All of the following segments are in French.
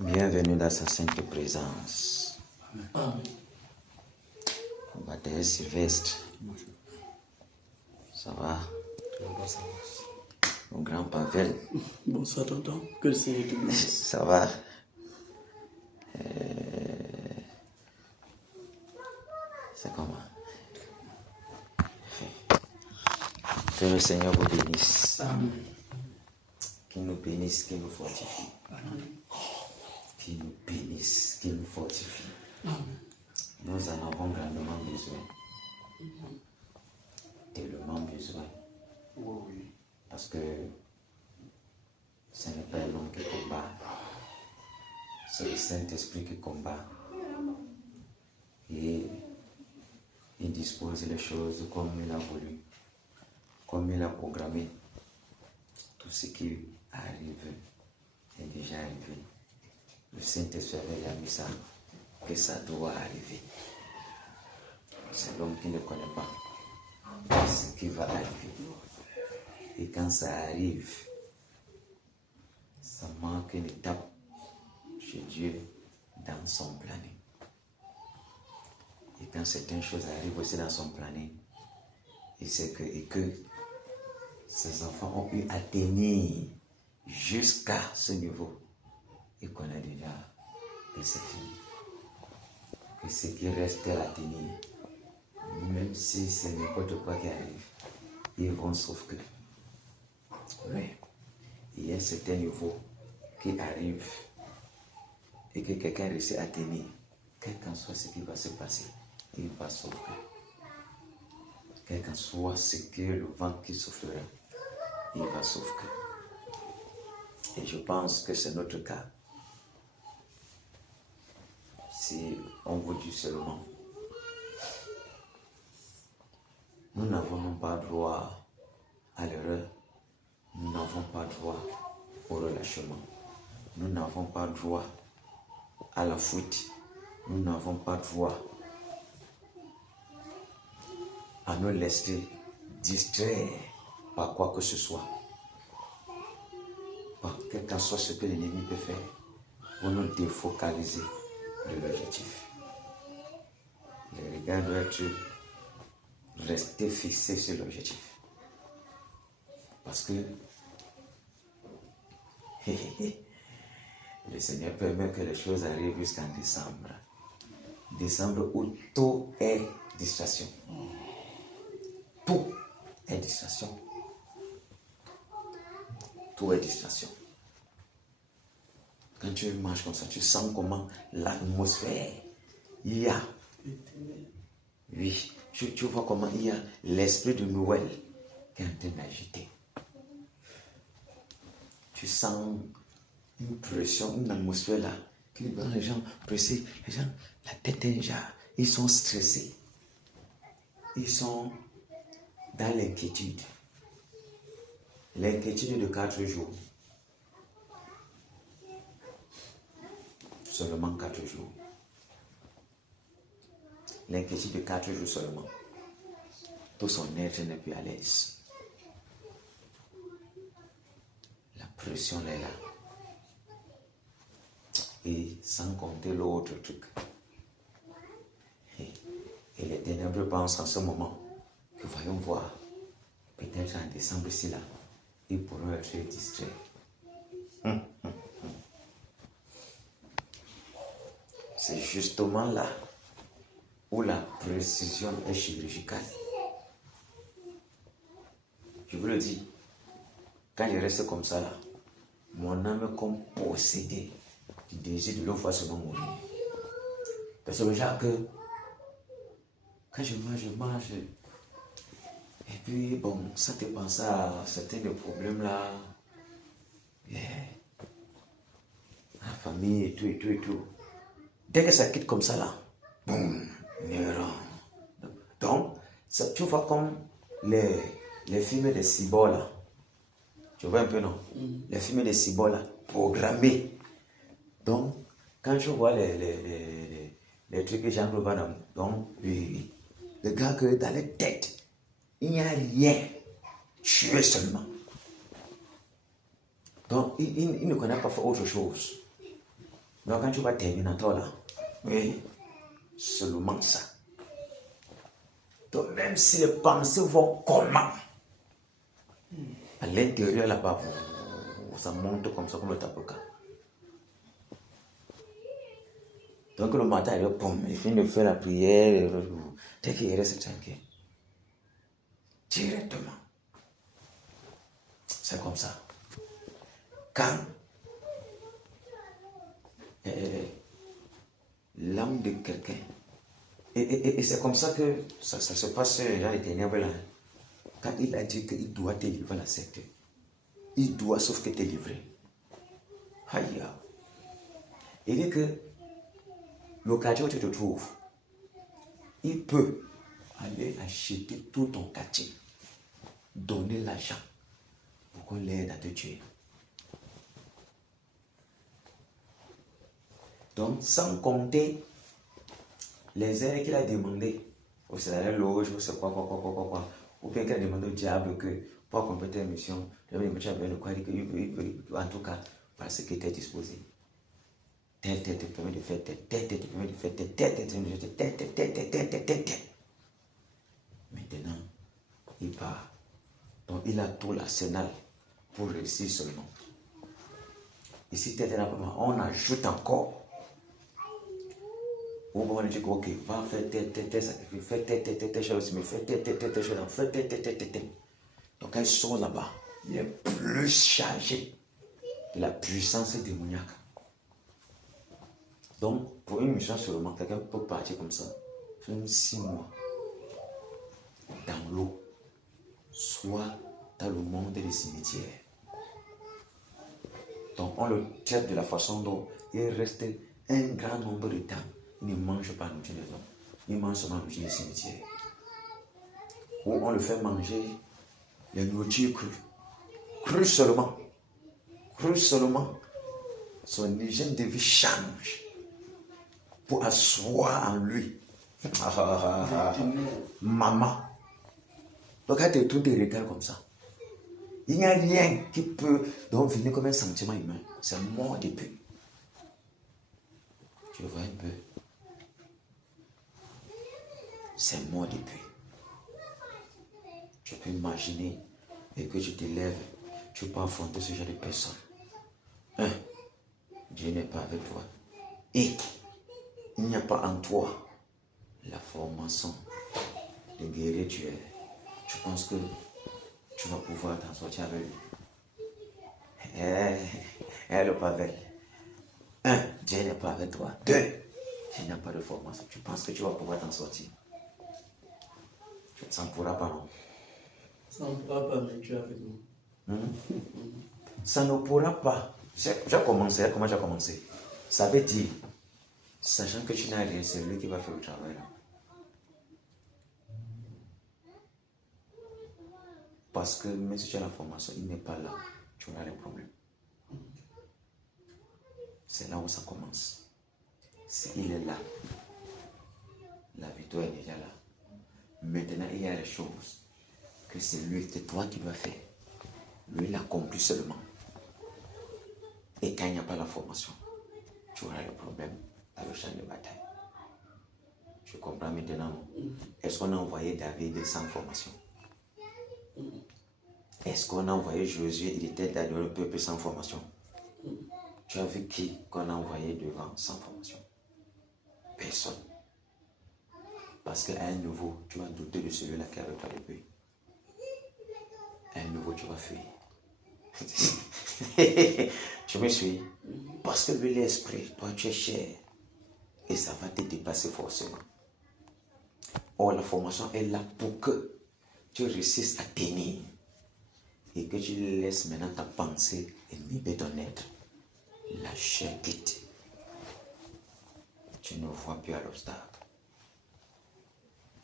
Bienvenue dans sa sainte présence. Amen. Baptême Sylvestre. Ça va? Mon grand Pavel. Bonsoir tonton, que le Seigneur te bénisse. Ça va? C'est comment? Que le Seigneur vous bénisse. Amen. Qu'il nous bénisse, qu'il nous fortifie. Amen. Qu'il nous bénisse, qu'il nous fortifie. Amen. Nous en avons grandement besoin. Tellement besoin. Oui. Parce que ce n'est pas l'homme qui combat. C'est le Saint-Esprit qui combat. Et il dispose les choses comme il a voulu, comme il a programmé. Tout ce qui arrive est déjà arrivé. Le Saint-Esprit avait mis ça, que ça doit arriver. C'est l'homme qui ne connaît pas ce qui va arriver. Et quand ça arrive, ça marque une étape chez Dieu dans son planning. Et quand certaines choses arrivent aussi dans son planning, il sait que ses enfants ont pu atteindre jusqu'à ce niveau. Il connaît déjà que c'est fini. Que ce qui reste à tenir, même si c'est n'importe quoi qui arrive, ils vont sauf que. Mais il y a un certain niveau qui arrive et que quelqu'un réussit à tenir, quel qu'en soit ce qui va se passer, il va souffrir. Quel qu'en soit ce que le vent qui soufflera, il va souffrir. Et je pense que c'est notre cas. Si on vous dit seulement, nous n'avons pas droit à l'erreur, nous n'avons pas droit au relâchement, nous n'avons pas droit à la fuite, nous n'avons pas droit à nous laisser distraire par quoi que ce soit, par quel qu'en soit ce que l'ennemi peut faire pour nous défocaliser de l'objectif. Le regard doit être resté fixé sur l'objectif. Parce que le Seigneur permet que les choses arrivent jusqu'en décembre. Décembre où tout est distraction. Tout est distraction. Tout est distraction. Quand tu marches comme ça, tu sens comment l'atmosphère, il y a. Oui, tu vois comment il y a l'esprit de Noël qui est en train d'agiter. Tu sens une pression, une atmosphère là, qui rend les gens pressés. Les gens, la tête est déjà, ils sont stressés. Ils sont dans l'inquiétude. L'inquiétude de 4 jours. Seulement 4 jours. L'inquiétude de 4 jours seulement. Tout son être n'est plus à l'aise. La pression est là. Et sans compter l'autre truc. Et les ténèbres pensent en ce moment que voyons voir. Peut-être en décembre ici là, ils pourront être distraits. C'est justement là où la précision est chirurgicale. Je vous le dis, quand je reste comme ça là, mon âme est comme possédée du désir de le voir seulement mourir. Parce que déjà que quand je mange, et puis bon, ça te pense à certains des problèmes là, la famille et tout. Dès que ça quitte comme ça là, boum, neuron. Donc, ça, tu vois comme les films de cyborgs là. Tu vois un peu, non? Les films de cyborgs là, programmés. Donc, quand je vois les trucs que Jean-Claude Van Damme, donc, oui. Le gars que dans les têtes, il n'y a rien. Tuer seulement. Donc, il ne connaît pas faire autre chose. Donc quand tu vas terminer toi là, oui, seulement ça. Donc même si les pensées vont comment, à l'intérieur là-bas, ça monte comme ça, comme le tapoka. Donc le matin, il finit de faire la prière, dès qu'il reste tranquille. Directement. C'est comme ça. Quand l'âme de quelqu'un, et c'est comme ça que ça se passe dans les ténèbres là. Quand il a dit qu'il doit te livrer la secte, il doit sauf que te livrer. Aïe. Il dit que le quartier où tu te trouves, il peut aller acheter tout ton quartier, donner l'argent pour qu'on l'aide à te tuer. Donc, sans compter les aides qu'il a demandé, ou c'est la loge, ou c'est quoi, ou bien qu'il a demandé au diable que pour compléter la mission, en tout cas, parce qu'il était disposé. Tel te permet de faire tel te permet de faire tel. Maintenant, il part. Donc, il a tout l'arsenal pour réussir seulement. Ici, on ajoute encore. Ou on dit ok, va faire tel sacrifice, fais tel chose, mais fais tel chose, fais tel. Donc, elles sont là-bas. Il est plus chargé de la puissance démoniaque. Donc, pour une mission seulement, quelqu'un peut partir comme ça, faire 6 mois dans l'eau, soit dans le monde des cimetières. Donc, on le traite de la façon dont il reste un grand nombre de temps. Il ne mange pas la nourriture des hommes, il mange seulement la nourriture des cimetières. Ou on le fait manger les nourritures crues. Crues seulement. Son hygiène de vie change pour asseoir en lui. Maman. Donc, quand tu te regardes comme ça, il n'y a rien qui peut donc venir comme un sentiment humain. C'est mort depuis. Tu vois un peu. C'est mort depuis. Tu peux imaginer et que tu te lèves, tu peux affronter ce genre de personnes. Dieu n'est pas avec toi. Et il n'y a pas en toi la formation de guérir Dieu. Tu penses que tu vas pouvoir t'en sortir avec lui. Le pavel. 1, Dieu n'est pas avec toi. 2, il n'y a pas de formation. Tu penses que tu vas pouvoir t'en sortir. Ça ne pourra pas, non? Ça ne pourra pas, mais tu es avec nous. Ça ne pourra pas. J'ai commencé. Comment j'ai commencé? Ça veut dire, sachant que tu n'as rien, c'est lui qui va faire le travail. Là. Parce que même si tu as la formation, il n'est pas là. Tu auras les problèmes. C'est là où ça commence. S'il est là, la victoire est déjà là. Maintenant, il y a les choses que c'est lui, c'est toi qui vas faire. Lui, il accomplit seulement. Et quand il n'y a pas la formation, tu auras le problème dans le champ de bataille. Tu comprends maintenant? Est-ce qu'on a envoyé David sans formation? Est-ce qu'on a envoyé Josué, il était dans le peuple sans formation? Tu as vu qui qu'on a envoyé devant sans formation? Personne. Parce qu'à un niveau, tu vas douter de celui-là qui a avec toi depuis. À un niveau, tu vas fuir. Tu me suis? Parce que lui, l'esprit, toi, tu es cher. Et ça va te dépasser forcément. Or, la formation est là pour que tu réussisses à tenir. Et que tu laisses maintenant ta pensée inhiber ton être. La chair quitte. Tu ne vois plus à l'obstacle.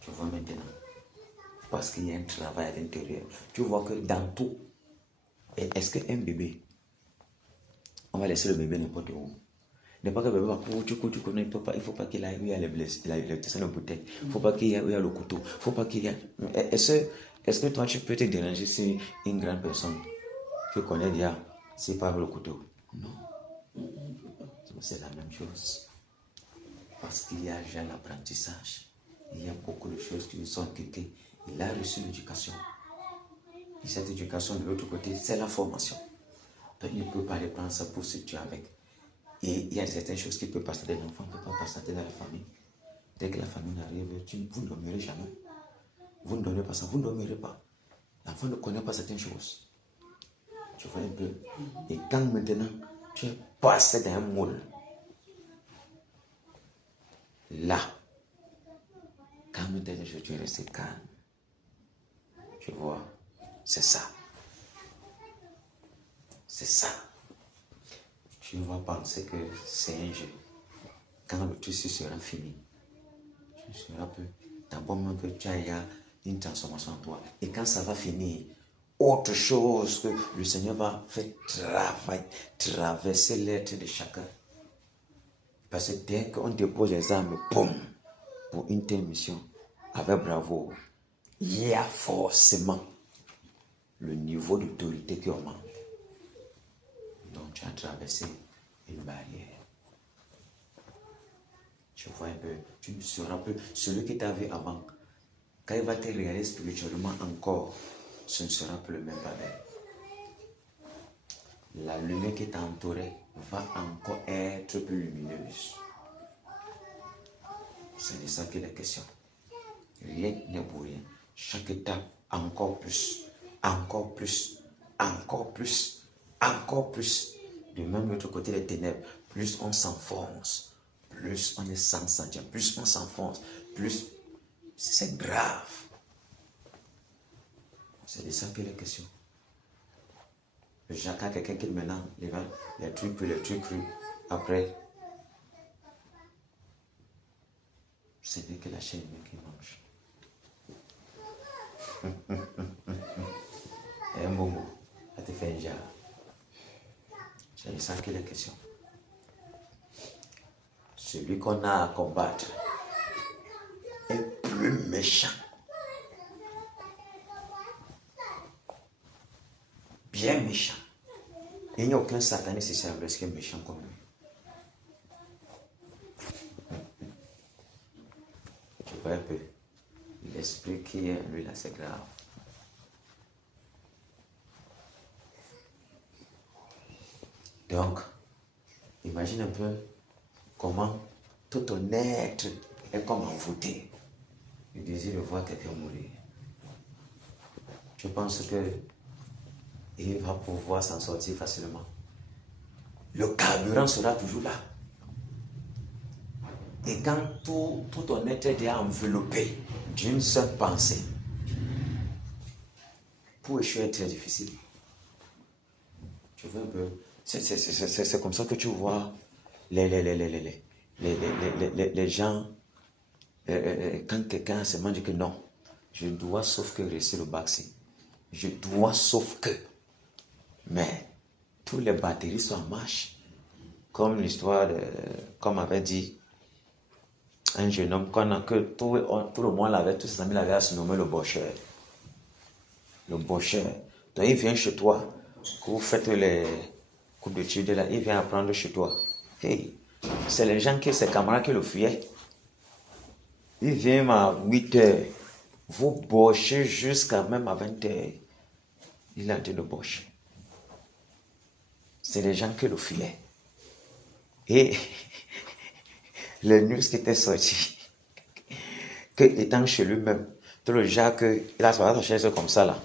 Tu vois maintenant. Parce qu'il y a un travail à l'intérieur. Tu vois que dans tout, est-ce qu'un bébé, on va laisser le bébé n'importe où. Ne pas que le bébé va pour tu connais, il ne faut pas qu'il aille où il y a les blessés, il y a le bouteille. Il ne faut pas qu'il y ait où il y a le couteau. Il ne faut pas qu'il y ait. Est-ce que toi tu peux te déranger si une grande personne qui connaît déjà, s'il parle le couteau? Non. c'est la même chose. Parce qu'il y a déjà l'apprentissage. Il y a beaucoup de choses qui lui sont inculquées. Il a reçu l'éducation. Et cette éducation, de l'autre côté, c'est la formation. Donc, il ne peut pas les prendre ça pour se tuer avec. Et il y a certaines choses qui peuvent passer des enfants, qui ne peuvent pas passer dans la famille. Dès que la famille arrive, vous ne dormirez jamais. Vous ne dormez pas ça, vous ne dormirez pas. L'enfant ne connaît pas certaines choses. Tu vois un peu. Et quand maintenant, tu es passé dans un moule, là, quand maintenant tu es resté calme, tu vois, c'est ça. C'est ça. Tu vas penser que c'est un jeu. Quand le truc sera fini, tu seras peu. D'abord même que tu as une transformation en toi. Et quand ça va finir, autre chose que le Seigneur va faire traverser l'être de chacun. Parce que dès qu'on dépose les armes, boum, pour une telle mission, avec bravoure, il y a forcément le niveau d'autorité qui augmente. Donc tu as traversé une barrière. Tu vois un peu, tu ne seras plus celui qui t'a vu avant. Quand il va te regarder spirituellement encore, ce ne sera plus le même pareil. La lumière qui t'a entouré va encore être plus lumineuse. C'est de ça qu'il est question. Rien n'est pour rien. Chaque étape, encore plus, encore plus, encore plus, encore plus. De même, de l'autre côté des ténèbres, plus on s'enfonce, plus on est sans sentir, plus on s'enfonce, plus c'est grave. C'est de ça qu'il est question. Le Jacques a quelqu'un qui maintenant les trucs crus. Après, ce n'est que la chair humaine qui mange. Et un momo, ça te fait un jar. C'est de ça qu'il est question. Celui qu'on a à combattre est plus méchant. Bien méchant. Il n'y a aucun sataniste ici qui est méchant comme lui. Tu vois un peu. L'esprit qui est lui là, c'est grave. Donc, imagine un peu comment tout ton être est comme envoûté. Le désir de voir quelqu'un mourir. Je pense qu'il va pouvoir s'en sortir facilement. Le carburant sera toujours là. Et quand tout ton être est déjà enveloppé d'une seule pensée, pour échouer est très difficile. Tu vois un peu. C'est comme ça que tu vois les gens, quand quelqu'un se dit que non, je dois sauf que rester le vaccin. Je dois sauf que. Mais tous les batteries sont en marche. Comme l'histoire comme avait dit un jeune homme, que tout le monde l'avait, tous ses amis l'avaient surnommé le bocheur. Le bocheur. Donc il vient chez toi, que vous faites les coups de tir de là, il vient apprendre chez toi. Hey, c'est les gens ses camarades qui le fuyaient. Il vient à 8 heures, vous bochez jusqu'à même à 20 heures. Il a en train de bocher. C'est les gens qui le fuyaient. Et les news qui étaient sortis, que étant chez lui-même, tout le Jacques, il a sa chaise comme ça là.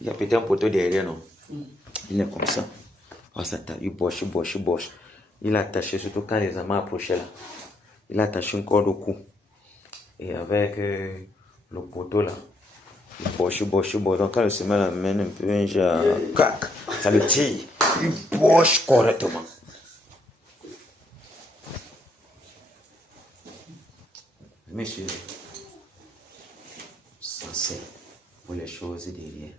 Il y a peut-être un poteau derrière, non? Il est comme ça. Il boche. Il a attaché, surtout quand les amants approchaient là. Il a attaché une corde au cou. Et avec le poteau là, il boche. Donc quand le semelle amène un peu un genre, ça le tire. Il boche correctement. Monsieur, censé pour les choses derrière,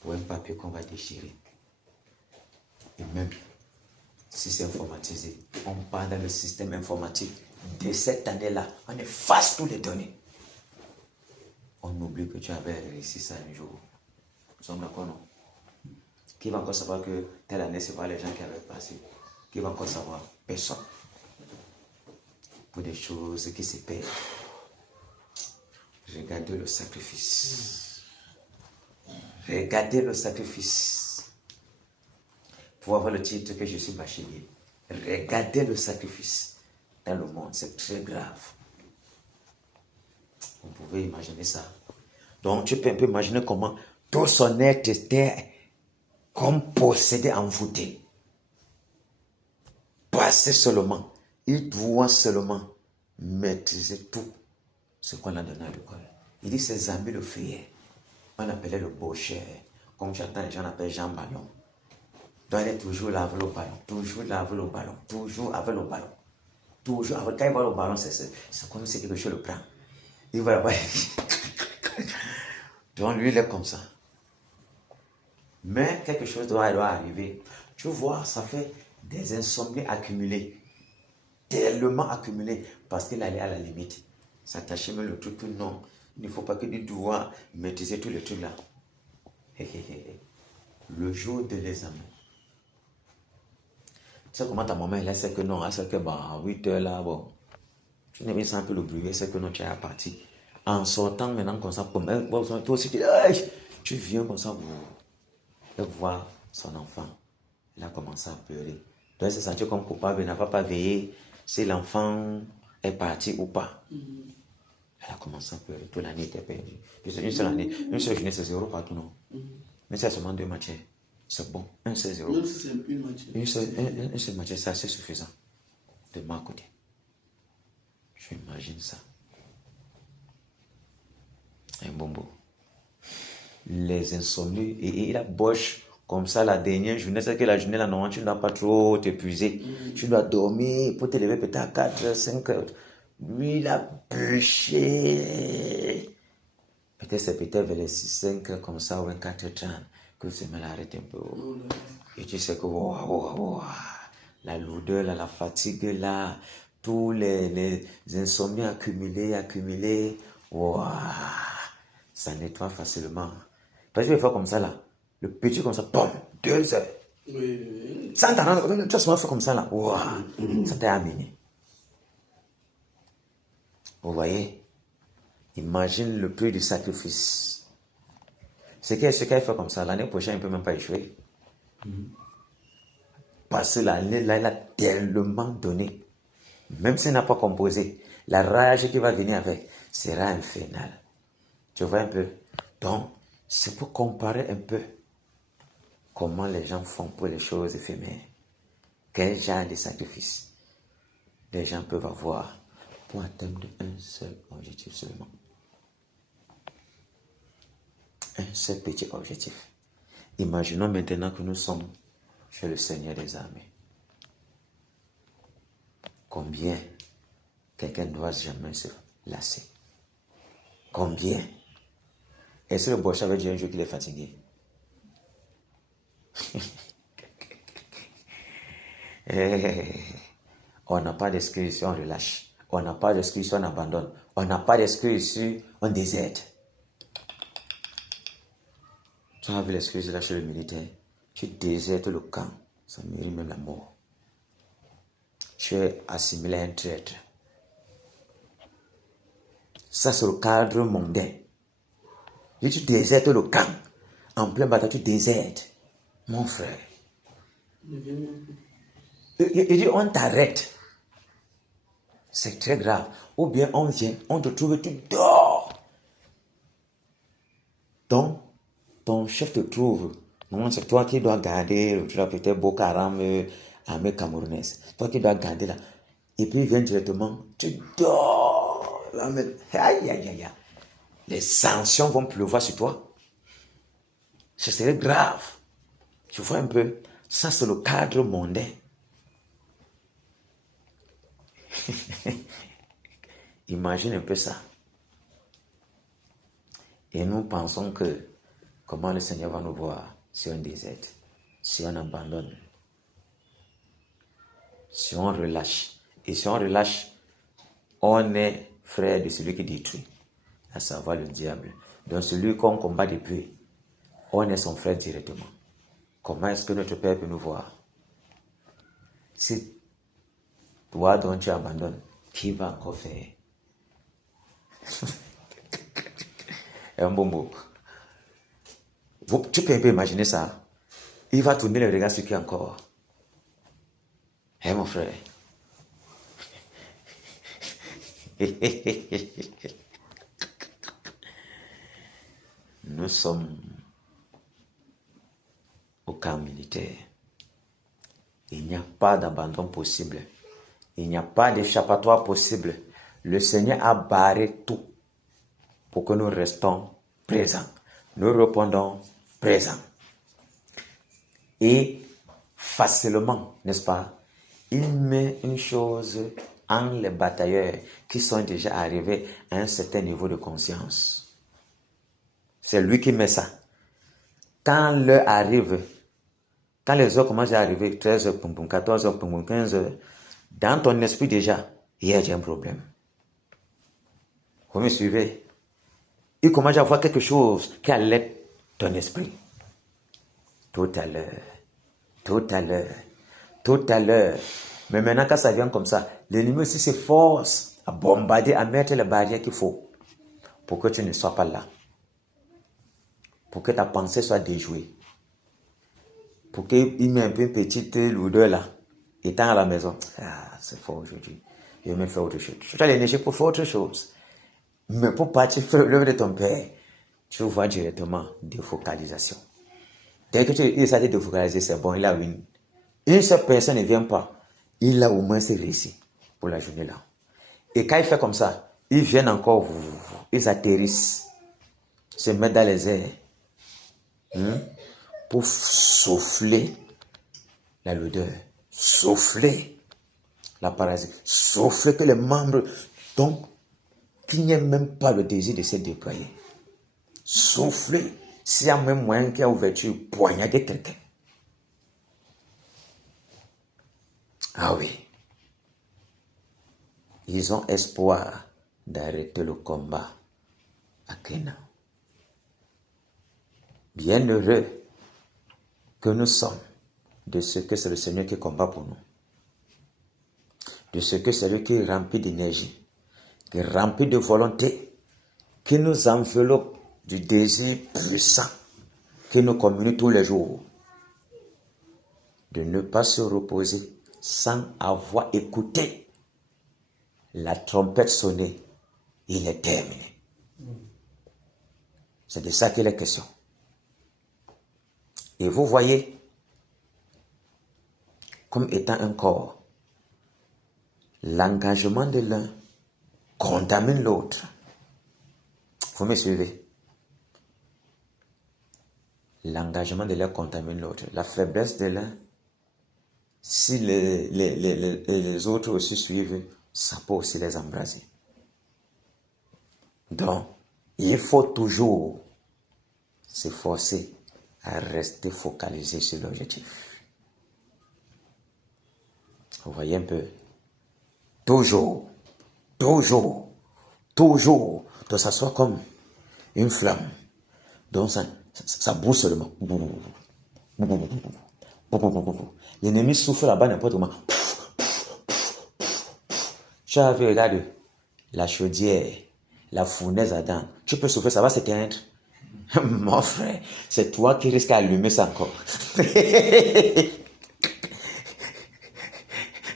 pour un papier qu'on va déchirer. Et même si c'est informatisé, on part dans le système informatique de cette année-là, on efface tous les données. On oublie que tu avais réussi ça un jour. Nous sommes d'accord, non? Qui va encore savoir que telle année, c'est pas les gens qui avaient passé? Qui va encore savoir? Personne. Pour des choses qui se perdent. Regardez le sacrifice. Regardez le sacrifice. Pour avoir le titre que je suis bachelier. Regardez le sacrifice dans le monde. C'est très grave. Vous pouvez imaginer ça. Donc, tu peux un peu imaginer comment tout son être était comme possédé, envoûté. Passer seulement. Il doit seulement maîtriser tout ce qu'on a donné à l'école. Il dit ses amis le faisaient. On appelait le boucher. Comme j'entends les gens appellent Jean Ballon. Donc, il est toujours là avec le ballon. Toujours là avec le ballon. Toujours avec le ballon. Toujours avec. Quand il voit le ballon, c'est comme si quelque chose le prend. Il va là-bas. Donc, lui, il est comme ça. Mais quelque chose doit arriver. Tu vois, ça fait des insomnies accumulées. Tellement accumulées. Parce qu'il allait à la limite. S'attacher même le truc que non. Il ne faut pas que tu dois maîtriser tous les trucs là. Le jour de l'examen. Tu sais comment ta maman, elle sait que non, elle sait que à 8 heures là, bon. Tu n'aimes pas un peu le bruit, elle sait que non, tu es à partir. En sortant maintenant comme ça, toi aussi, tu viens comme ça pour voir son enfant. Elle a commencé à pleurer. Donc elle s'est sentie comme coupable, elle n'a pas veillé si l'enfant est parti ou pas. Elle a commencé à pleurer. Toute l'année était perdue. Une seule année, une seule journée, c'est 0 partout, non? Mais c'est seulement 2 matières. C'est bon. Un seul 0. Même si c'est une matière. Une seule matière, c'est assez suffisant. De ma côté. J'imagine ça. Un bonbon. Les insomnies. Et il a boche comme ça la dernière journée. C'est que la journée, là, non, tu ne dois pas trop t'épuiser. Tu dois dormir pour te lever peut-être à 4, 5 heures. Lui, il a bûché. Peut-être c'est peut-être vers les 6, 5 heures comme ça, ou 4h30, que se met à arrêter un peu. Et tu sais que la lourdeur, là, la fatigue, là, tous les insomnies accumulés, ça nettoie facilement. Parce que je vais faire comme ça, là. Le petit comme ça, boum, 2 heures. Oui. Sans t'en rendre compte, tu as souvent fait comme ça, là. Ça t'a amené. Vous voyez? Imagine le prix du sacrifice. Ce qu'elle fait comme ça, l'année prochaine, il ne peut même pas échouer. Parce que l'année là, il a tellement donné. Même s'il n'a pas composé, la rage qui va venir avec sera infernale. Tu vois un peu? Donc, c'est pour comparer un peu comment les gens font pour les choses éphémères. Quel genre de sacrifice les gens peuvent avoir pour atteindre un seul objectif seulement. Un seul petit objectif. Imaginons maintenant que nous sommes chez le Seigneur des armées. Combien quelqu'un ne doit jamais se lasser? Combien? Est-ce que le boss avait dit un jour qu'il est fatigué? On n'a pas d'excuse ici, on relâche. On n'a pas d'excuse ici, on abandonne. On n'a pas d'excuse ici, on déserte. Tu as vu l'excuse là chez le militaire? Tu désertes le camp, ça mérite même la mort. Tu es assimilé à un traître. Ça, c'est le cadre mondain. Et tu désertes le camp. En plein bataille, tu désertes. Mon frère. Il dit, on t'arrête. C'est très grave. Ou bien on vient, on te trouve, tu dors. Donc, ton chef te trouve. Non, c'est toi qui dois garder, tu as peut-être Boko Haram, armée camerounaise. Toi qui dois garder là. Et puis il vient directement, tu dors. Aïe, aïe, aïe. Les sanctions vont pleuvoir sur toi. Ce serait grave. Tu vois un peu, ça c'est le cadre mondain. Imagine un peu ça. Et nous pensons que comment le Seigneur va nous voir si on déserte, si on abandonne, si on relâche. Et si on relâche, on est frère de celui qui détruit, à savoir le diable. Donc celui qu'on combat depuis, on est son frère directement. Comment est-ce que notre Père peut nous voir? Si toi dont tu abandonnes, qui va encore faire? Un bon mot. Tu peux un peu imaginer ça. Il va tourner le regard sur qui encore? Hein, mon frère? Nous sommes au camp militaire. Il n'y a pas d'abandon possible. Il n'y a pas d'échappatoire possible. Le Seigneur a barré tout pour que nous restons présents. Nous répondons présents. Et facilement, n'est-ce pas, il met une chose en les batailleurs qui sont déjà arrivés à un certain niveau de conscience. C'est lui qui met ça. Quand l'heure arrive, quand les heures commencent à arriver, 13h, 14h, 15h, dans ton esprit déjà, il y a un problème. Vous me suivez? Il commence à voir quelque chose qui allait ton esprit. Tout à l'heure, tout à l'heure, tout à l'heure. Mais maintenant, quand ça vient comme ça, l'ennemi aussi s'efforce à bombarder, à mettre les barrières qu'il faut pour que tu ne sois pas là. Pour que ta pensée soit déjouée. Pour qu'il mette un peu une petite lourdeur là, étant à la maison. Ah, c'est fort aujourd'hui. Je vais me faire autre chose. Tu as l'énergie pour faire autre chose. Mais pour partir faire l'œuvre de ton Père, tu vois directement défocalisation. Dès que tu essaies de défocaliser, c'est bon, il a une seule personne ne vient pas. Il a au moins réussi pour la journée là. Et quand il fait comme ça, ils viennent encore, ils atterrissent, se mettent dans les airs. Pour souffler la lourdeur, souffler la parasite, souffler que les membres, donc qu'il n'y ait même pas le désir de se déployer. Souffler, s'il y a même moyen qu'il y a ouverture, poignarder quelqu'un. Ah oui. Ils ont espoir d'arrêter le combat à Canaan. Bienheureux que nous sommes de ce que c'est le Seigneur qui combat pour nous. De ce que c'est lui qui est rempli d'énergie, qui est rempli de volonté, qui nous enveloppe du désir puissant, qui nous communique tous les jours. De ne pas se reposer sans avoir écouté la trompette sonner. Il est terminé. C'est de ça qu'il est question. Et vous voyez, comme étant un corps, l'engagement de l'un contamine l'autre. Vous me suivez? L'engagement de l'un contamine l'autre. La faiblesse de l'un, si les autres aussi suivent, ça peut aussi les embraser. Donc, il faut toujours s'efforcer à rester focalisé sur l'objectif. Vous voyez un peu? Toujours, toujours, toujours, que ça soit comme une flamme. Donc ça bouge seulement. L'ennemi souffle là-bas n'importe comment. Tu as vu, regarde, la chaudière, la fournaise à dents. Tu peux souffler, ça va s'éteindre. Mon frère, c'est toi qui risques d'allumer ça encore.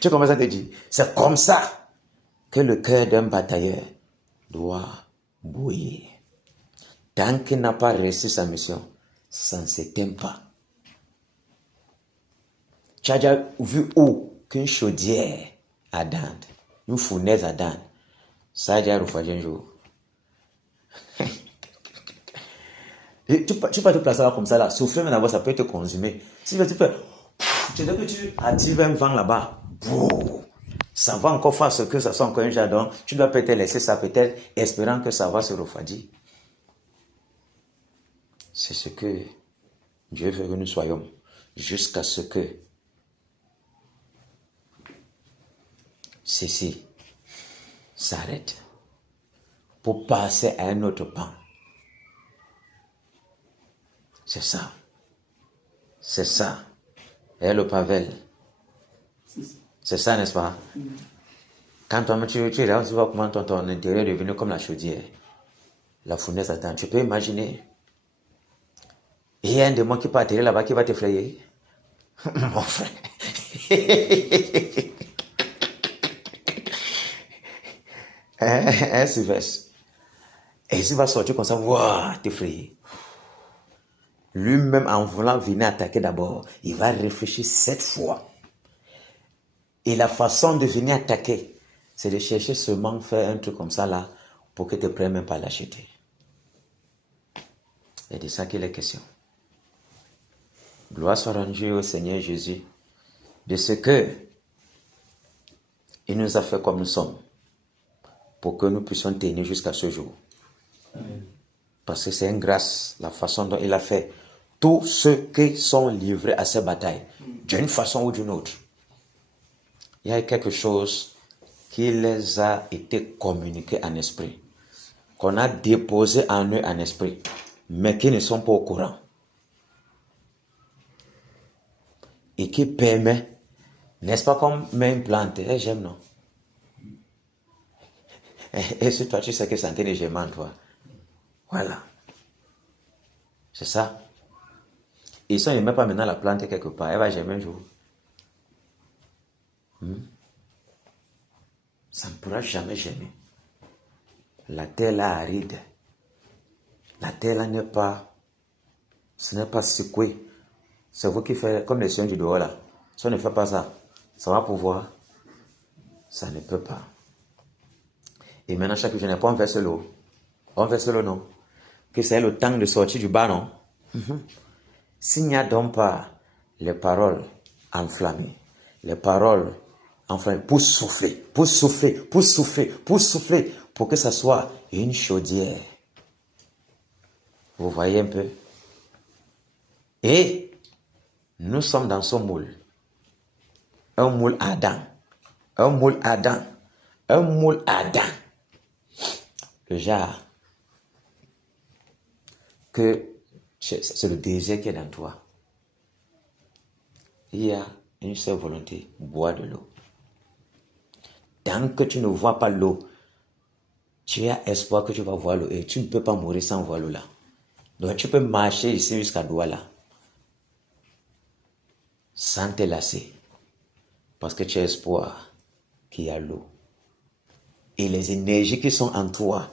Tu commences à te dire, c'est comme ça que le cœur d'un batailleur doit bouillir. Tant qu'il n'a pas réussi sa mission, ça ne s'éteint pas. Tu as déjà vu où qu'une chaudière à dents, une fournaise à dents, ça a déjà refroidi un jour. Et tu peux te placer là comme ça, là, souffler maintenant, ça peut te consumer. Si tu peux, tu actives un vent là-bas, ça va encore faire ce que ça soit encore un jardin. Tu dois peut-être laisser ça, peut-être, espérant que ça va se refroidir. C'est ce que Dieu veut que nous soyons, jusqu'à ce que ceci s'arrête pour passer à un autre pan. C'est ça. C'est ça. Et le Pavel, C'est ça, n'est-ce pas? Quand toi, tu es là, tu vois comment ton intérieur est devenu comme la chaudière. La fournaise attend. Tu peux imaginer. Et il y a un démon qui peut atterrir là-bas, qui va t'effrayer. Mon frère. Un Sylvestre. Et il va sortir comme ça, waouh, t'effrayer. Lui-même, en voulant venir attaquer d'abord, il va réfléchir 7 fois. Et la façon de venir attaquer, c'est de chercher seulement faire un truc comme ça là, pour que tu ne prennes même pas l'acheter. Et de ça qu'il est question. Gloire soit rendue au Seigneur Jésus, de ce que il nous a fait comme nous sommes, pour que nous puissions tenir jusqu'à ce jour. Amen. Parce que c'est une grâce, la façon dont il a fait tous ceux qui sont livrés à ces batailles, d'une façon ou d'une autre. Il y a quelque chose qui les a été communiqué en esprit, qu'on a déposé en eux en esprit, mais qui ne sont pas au courant. Et qui permet, n'est-ce pas comme une plante, j'aime non? Et si toi tu sais que c'est en train de germer en toi, voilà. C'est ça. Et si on ne met pas maintenant la plante quelque part, elle va germer un jour. Ça ne pourra jamais germer. La terre là aride. La terre là n'est pas, ce n'est pas secoué. C'est vous qui faites comme les sciences du dehors là. Si on ne fait pas ça, ça va pouvoir. Ça ne peut pas. Et maintenant, chaque jour, on verse l'eau. On verse l'eau, non? Que c'est le temps de sortir du bas, non? S'il n'y a donc pas les paroles enflammées, les paroles enflammées pour souffler, pour souffler, pour souffler, pour souffler, pour que ça soit une chaudière. Vous voyez un peu? Et nous sommes dans ce moule. Un moule Adam. Un moule Adam. Un moule Adam. Le genre que c'est le désir qui est dans toi. Il y a une seule volonté, boire de l'eau. Tant que tu ne vois pas l'eau, tu as espoir que tu vas voir l'eau et tu ne peux pas mourir sans voir l'eau là. Donc tu peux marcher ici jusqu'à Douala sans te lasser parce que tu as espoir qu'il y a l'eau. Et les énergies qui sont en toi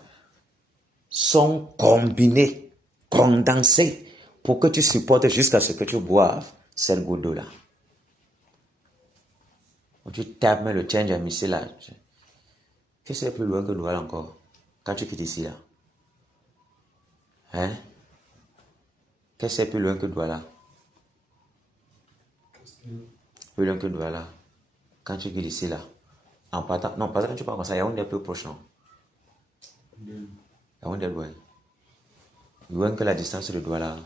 sont combinées, condensées pour que tu supportes jusqu'à ce que tu boives cette goutte d'eau là. Tu tapes le change à missile là. Qu'est-ce que c'est plus loin que Douala encore quand tu quittes ici là? Hein? Qu'est-ce que c'est plus loin que Douala? Plus loin que Douala. Quand tu quittes ici là. En partant. Non, parce que tu pars comme ça, Yaoundé est plus proche, non? Yaoundé est loin. Loin que la distance de Douala.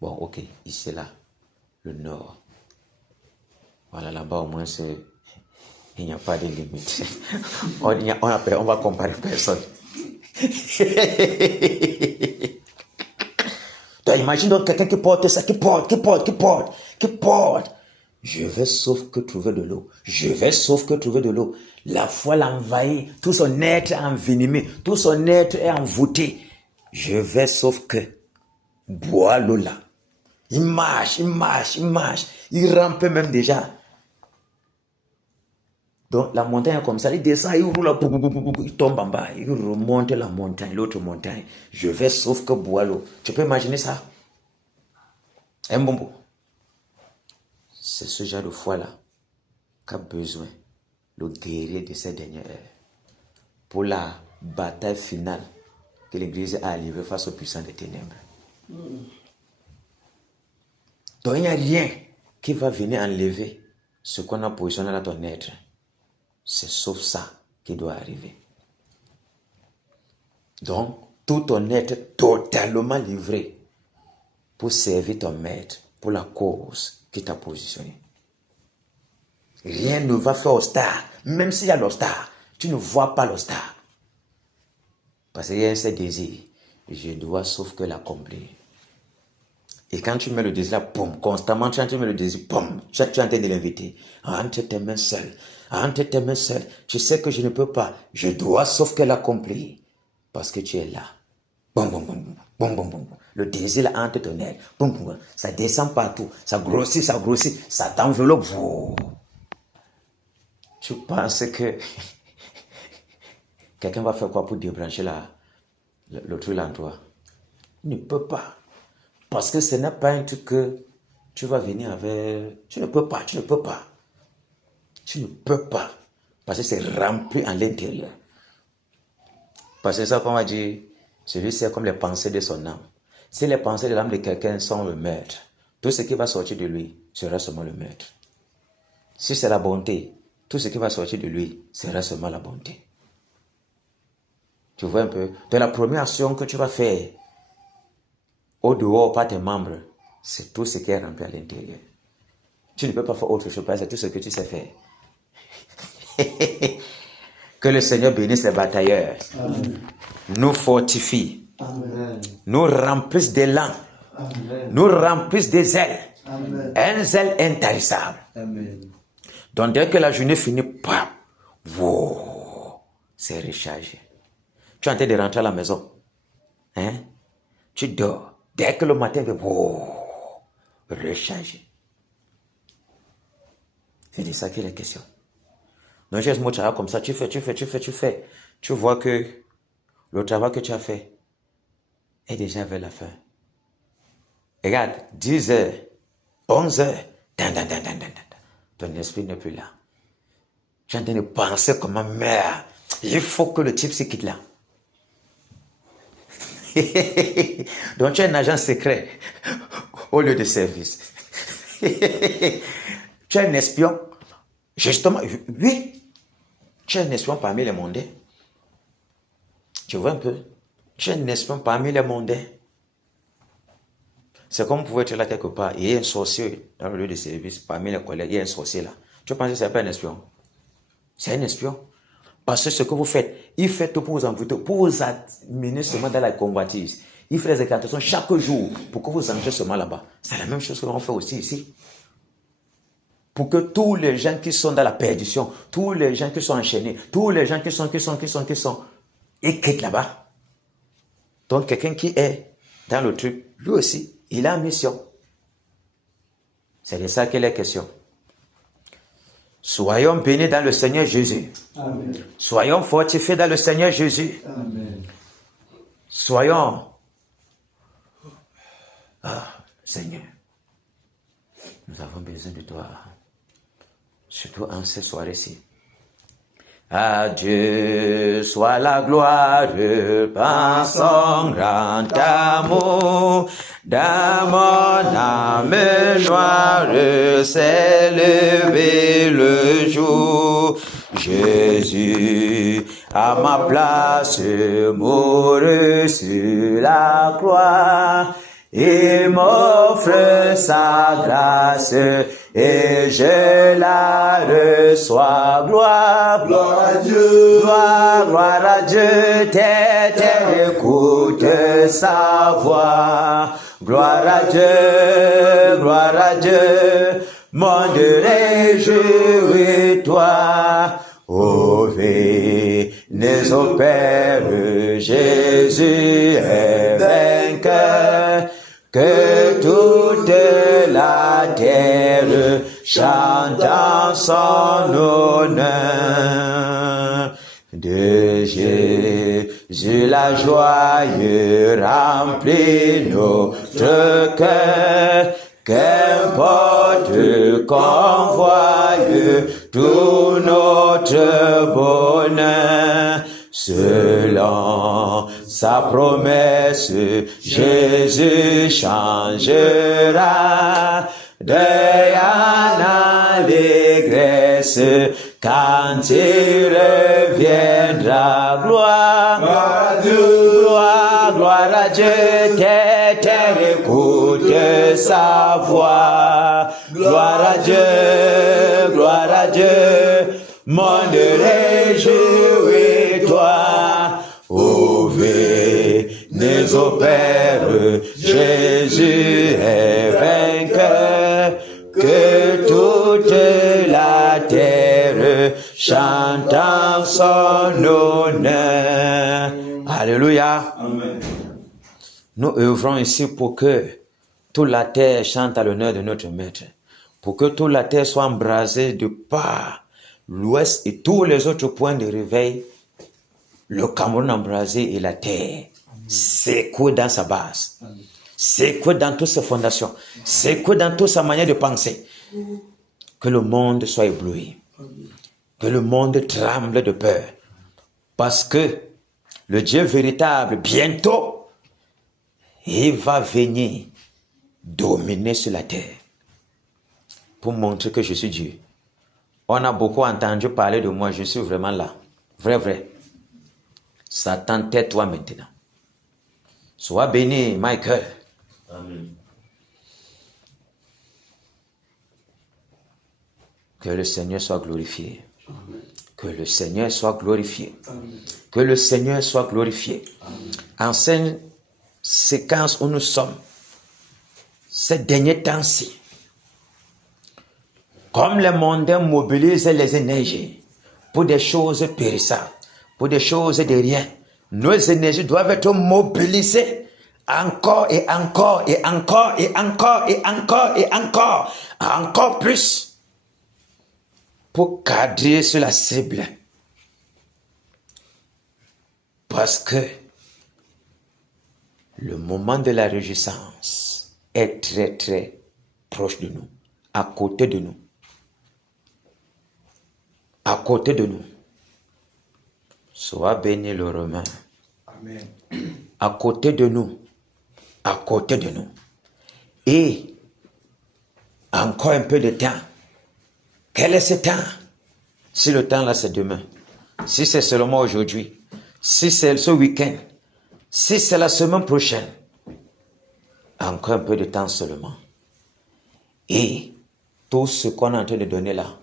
Bon, ok, ici là, le nord. Voilà, là-bas au moins c'est. Il n'y a pas de limite. On va comparer personne. Donc, imagine donc quelqu'un qui porte ça, qui porte. Je vais sauf que trouver de l'eau. Je vais sauf que trouver de l'eau. La foi l'envahit, tout son être est envenimé, tout son être est envoûté. Je vais sauf que boire l'eau là. Il marche. Il rampe même déjà. Donc la montagne est comme ça, il descend, il roule, il tombe en bas, il remonte la montagne, l'autre montagne. Je vais sauf que boire l'eau. Tu peux imaginer ça? Un bonbon. C'est ce genre de foi-là qu'a besoin le guerrier de ces dernières heures pour la bataille finale que l'Église a livrée face aux puissants des ténèbres. Donc il n'y a rien qui va venir enlever ce qu'on a positionné dans ton être. C'est sauf ça qui doit arriver. Donc, tout ton être totalement livré pour servir ton maître, pour la cause qui t'a positionné. Rien ne va faire obstacle. Même s'il y a l'obstacle, tu ne vois pas l'obstacle. Parce qu'il y a un seul désir je dois sauf que l'accomplir. Et quand tu mets le désir là, boum, constamment, tu mets le désir, boum, tu es en train de l'inviter. Entre tes mains seules, tu sais que je ne peux pas, je dois sauf que l'accomplir. Parce que tu es là. Boum, boum, boum, boum, boum, boum. Le désir là entre ton aile, boum, boum, boum. Ça descend partout, ça grossit, ça t'enveloppe. Tu penses que quelqu'un va faire quoi pour débrancher le truc là en toi? Il ne peut pas. Parce que ce n'est pas un truc que tu vas venir avec. Tu ne peux pas. Parce que c'est rempli en l'intérieur. Parce que ça, comme on va dire, celui-ci est comme les pensées de son âme. Si les pensées de l'âme de quelqu'un sont le meurtre, tout ce qui va sortir de lui sera seulement le meurtre. Si c'est la bonté, tout ce qui va sortir de lui sera seulement la bonté. Tu vois un peu? De la première action que tu vas faire, au dehors, par tes membres, c'est tout ce qui est rempli à l'intérieur. Tu ne peux pas faire autre chose, parce que c'est tout ce que tu sais faire. Que le Seigneur bénisse les batailleurs. Amen. Nous fortifie. Amen. Nous remplisse d'élan. Amen. Nous remplisse des ailes. Amen. Un zèle intarissable. Amen. Donc dès que la journée finit, pam, wow, c'est rechargé. Tu es en train de rentrer à la maison. Hein? Tu dors. Dès que le matin, wow, rechargé. C'est de ça qu'il est question. Donc, j'ai ce travail comme ça, tu fais. Tu vois que le travail que tu as fait est déjà vers la fin. Regarde, 10 heures, 11 heures, ton esprit n'est plus là. Tu es en train de penser comme un mère. Il faut que le type se quitte là. Donc, tu es un agent secret au lieu de service. Tu es un espion. Justement, oui, tu es un espion parmi les mondains. Tu vois un peu? Tu es un espion parmi les mondains. C'est comme vous pouvez être là quelque part, il y a un sorcier dans le lieu de service, parmi les collègues, il y a un sorcier là. Tu penses que ce n'est pas un espion? C'est un espion. Parce que ce que vous faites, il fait tout pour vous envoûter, pour vous amener seulement dans la convoitise. Il fait des incantations chaque jour pour que vous entrez seulement là-bas. C'est la même chose que l'on fait aussi ici. Pour que tous les gens qui sont dans la perdition, tous les gens qui sont enchaînés, tous les gens qui sont, ils quittent là-bas. Donc quelqu'un qui est dans le truc, lui aussi, il a une mission. C'est de ça qu'il est question. Soyons bénis dans le Seigneur Jésus. Amen. Soyons fortifiés dans le Seigneur Jésus. Amen. Soyons... Seigneur, nous avons besoin de toi. Surtout en cette soirée-ci. À Dieu soit la gloire par son grand amour. Dans mon âme noire s'est levé le jour. Jésus, à ma place, mourut sur la croix. Il m'offre sa grâce et je la reçois. Gloire, gloire à Dieu, gloire à Dieu, terre écoute sa voix. Gloire à Dieu, monde réjouis-toi. Ô venez au Père, Jésus est vainqueur. Que toute la terre chante en son honneur. De Jésus la joie remplit notre cœur. Qu'importe qu'on voie tout notre bonheur. Selon sa promesse, Jésus changera deuil en allégresse quand il reviendra. Gloire à Dieu, gloire à Dieu, terre écoute sa voix. Gloire à Dieu, monde réjouis-toi. Ô venez ne opère. Jésus est vainqueur. Que toute la terre chante en son honneur. Alléluia. Amen. Nous œuvrons ici pour que toute la terre chante à l'honneur de notre Maître. Pour que toute la terre soit embrasée de par l'ouest et tous les autres points de réveil. Le Cameroun embrasé et la terre. C'est quoi dans sa base? C'est quoi dans toutes ses fondations? C'est quoi dans toute sa manière de penser? Que le monde soit ébloui. Que le monde tremble de peur. Parce que le Dieu véritable, bientôt, il va venir dominer sur la terre. Pour montrer que je suis Dieu. On a beaucoup entendu parler de moi, je suis vraiment là. Vrai. Satan, tais-toi maintenant. Sois béni, Michael. Amen. Que le Seigneur soit glorifié. Amen. Que le Seigneur soit glorifié. Amen. Que le Seigneur soit glorifié. Amen. En cette séquence où nous sommes, ces derniers temps-ci, comme les mondains mobilisent les énergies pour des choses périssables, pour des choses de rien, nos énergies doivent être mobilisées encore et encore et encore et encore et encore et encore plus pour cadrer sur la cible. Parce que le moment de la réjouissance est très très proche de nous, à côté de nous. À côté de nous. Sois béni le Romain. Amen. À côté de nous. À côté de nous. Et encore un peu de temps. Quel est ce temps? Si le temps là c'est demain. Si c'est seulement aujourd'hui. Si c'est ce week-end. Si c'est la semaine prochaine. Encore un peu de temps seulement. Et tout ce qu'on est en train de donner là,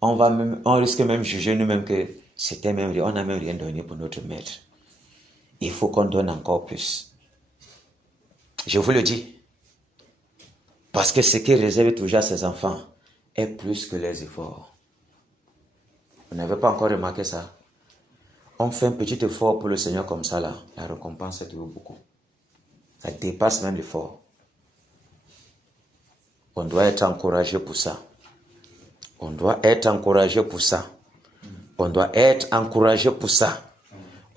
on risque même de juger nous-mêmes que c'était même rien, on n'a même rien donné pour notre Maître. Il faut qu'on donne encore plus. Je vous le dis. Parce que ce qui réserve toujours à ses enfants est plus que les efforts. Vous n'avez pas encore remarqué ça? On fait un petit effort pour le Seigneur comme ça là, la récompense est toujours beaucoup. Ça dépasse même l'effort. On doit être encouragé pour ça. On doit être encouragé pour ça. On doit être encouragé pour ça.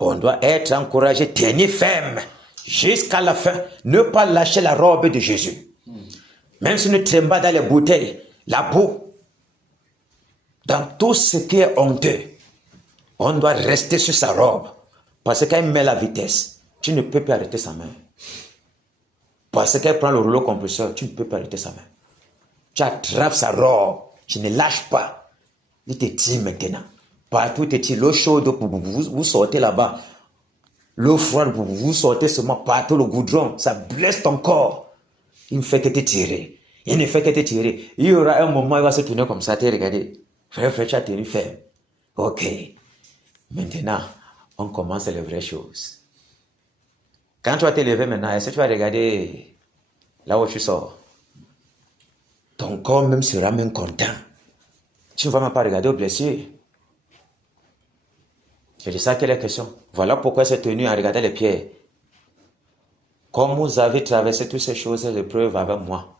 On doit être encouragé, tenir ferme jusqu'à la fin. Ne pas lâcher la robe de Jésus. Même si nous traînons dans les bouteilles, la boue, dans tout ce qui est honteux, on doit rester sur sa robe. Parce qu'elle met la vitesse. Tu ne peux pas arrêter sa main. Parce qu'elle prend le rouleau compresseur, tu ne peux pas arrêter sa main. Tu attrapes sa robe. Tu ne lâches pas. Il te tire maintenant. Partout, il te tire. L'eau chaude, vous sortez là-bas. L'eau froide, vous sortez seulement partout le goudron. Ça blesse ton corps. Il ne fait que te tirer. Il ne fait que te tirer. Il y aura un moment, il va se tourner comme ça, te regarder. Frère, tu as tenu ferme. Ok. Maintenant, on commence les vraies choses. Quand tu vas te lever maintenant, est-ce que tu vas regarder là où tu sors? Ton corps même sera même content. Tu ne vas même pas regarder aux blessures. C'est de ça qu'est la question. Voilà pourquoi c'est tenu à regarder les pierres. Comme vous avez traversé toutes ces choses et les preuves avec moi,